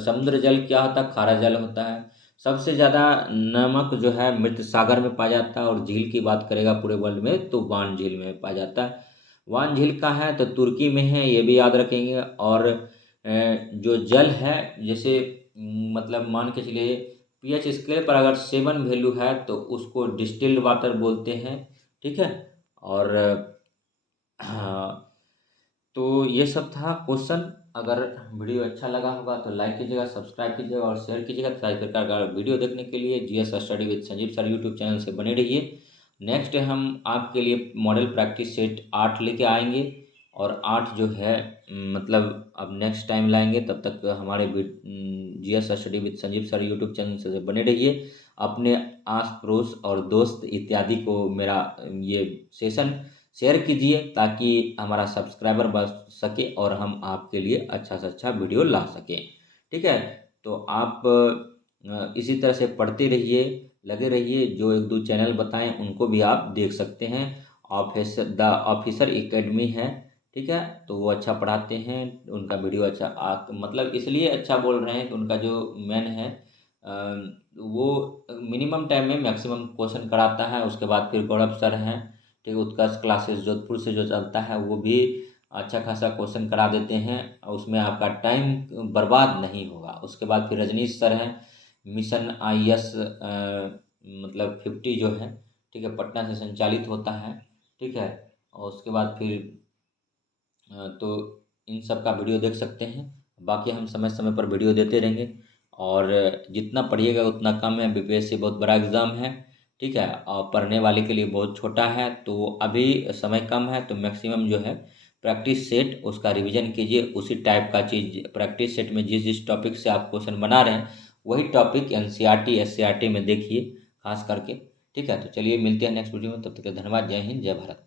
समुद्र जल क्या होता है? खारा जल होता है। सबसे ज़्यादा नमक जो है मृत सागर में पाया जाता है। और झील की बात करेगा पूरे वर्ल्ड में तो वान झील में पाया जाता है। वान झील का है तो तुर्की में है, ये भी याद रखेंगे। और जो जल है, जैसे मतलब मान के चलिए पीएच स्केल पर अगर 7 वैल्यू है तो उसको डिस्टिल्ड वाटर बोलते हैं, ठीक है। और हाँ, तो ये सब था क्वेश्चन। अगर वीडियो अच्छा लगा होगा तो लाइक कीजिएगा, सब्सक्राइब कीजिएगा और शेयर कीजिएगा। सारी प्रकार का वीडियो देखने के लिए GS study with Sanjeev sir YouTube channel से बने रहिए। नेक्स्ट हम आपके लिए मॉडल प्रैक्टिस सेट 8 लेके आएंगे, और 8 जो है मतलब अब नेक्स्ट टाइम लाएंगे। तब तक हमारे GS study with Sanjeev sir YouTube channel से बने रहिए। अपने आस पड़ोस और दोस्त इत्यादि को मेरा ये सेशन शेयर कीजिए, ताकि हमारा सब्सक्राइबर बढ़ सके और हम आपके लिए अच्छा से अच्छा वीडियो ला सकें, ठीक है। तो आप इसी तरह से पढ़ते रहिए, लगे रहिए। जो एक दो चैनल बताएं उनको भी आप देख सकते हैं। द ऑफिसर एकेडमी है, ठीक है, तो वो अच्छा पढ़ाते हैं। उनका वीडियो अच्छा मतलब इसलिए अच्छा बोल रहे हैं कि उनका जो मेन है वो मिनिमम टाइम में मैक्सिमम क्वेश्चन कराता है। उसके बाद फिर गौरव सर हैं, ठीक है, उत्कर्ष क्लासेस जोधपुर से जो चलता है, वो भी अच्छा खासा क्वेश्चन करा देते हैं। उसमें आपका टाइम बर्बाद नहीं होगा। उसके बाद फिर रजनीश सर हैं, मिशन आईएएस मतलब 50 जो है, ठीक है, पटना से संचालित होता है, ठीक है। और उसके बाद फिर तो इन सब का वीडियो देख सकते हैं। बाकी हम समय समय पर वीडियो देते रहेंगे, और जितना पढ़िएगा उतना कम है। बीपीएससी बहुत बड़ा एग्ज़ाम है, ठीक है, और पढ़ने वाले के लिए बहुत छोटा है। तो अभी समय कम है, तो मैक्सिमम जो है प्रैक्टिस सेट उसका रिवीजन कीजिए। उसी टाइप का चीज़ प्रैक्टिस सेट में जिस जिस टॉपिक से आप क्वेश्चन बना रहे हैं वही टॉपिक एनसीईआरटी एससीईआरटी में देखिए खास करके, ठीक है। तो चलिए मिलते हैं नेक्स्ट वीडियो में, तब तक के धन्यवाद। जय हिंद, जय भारत।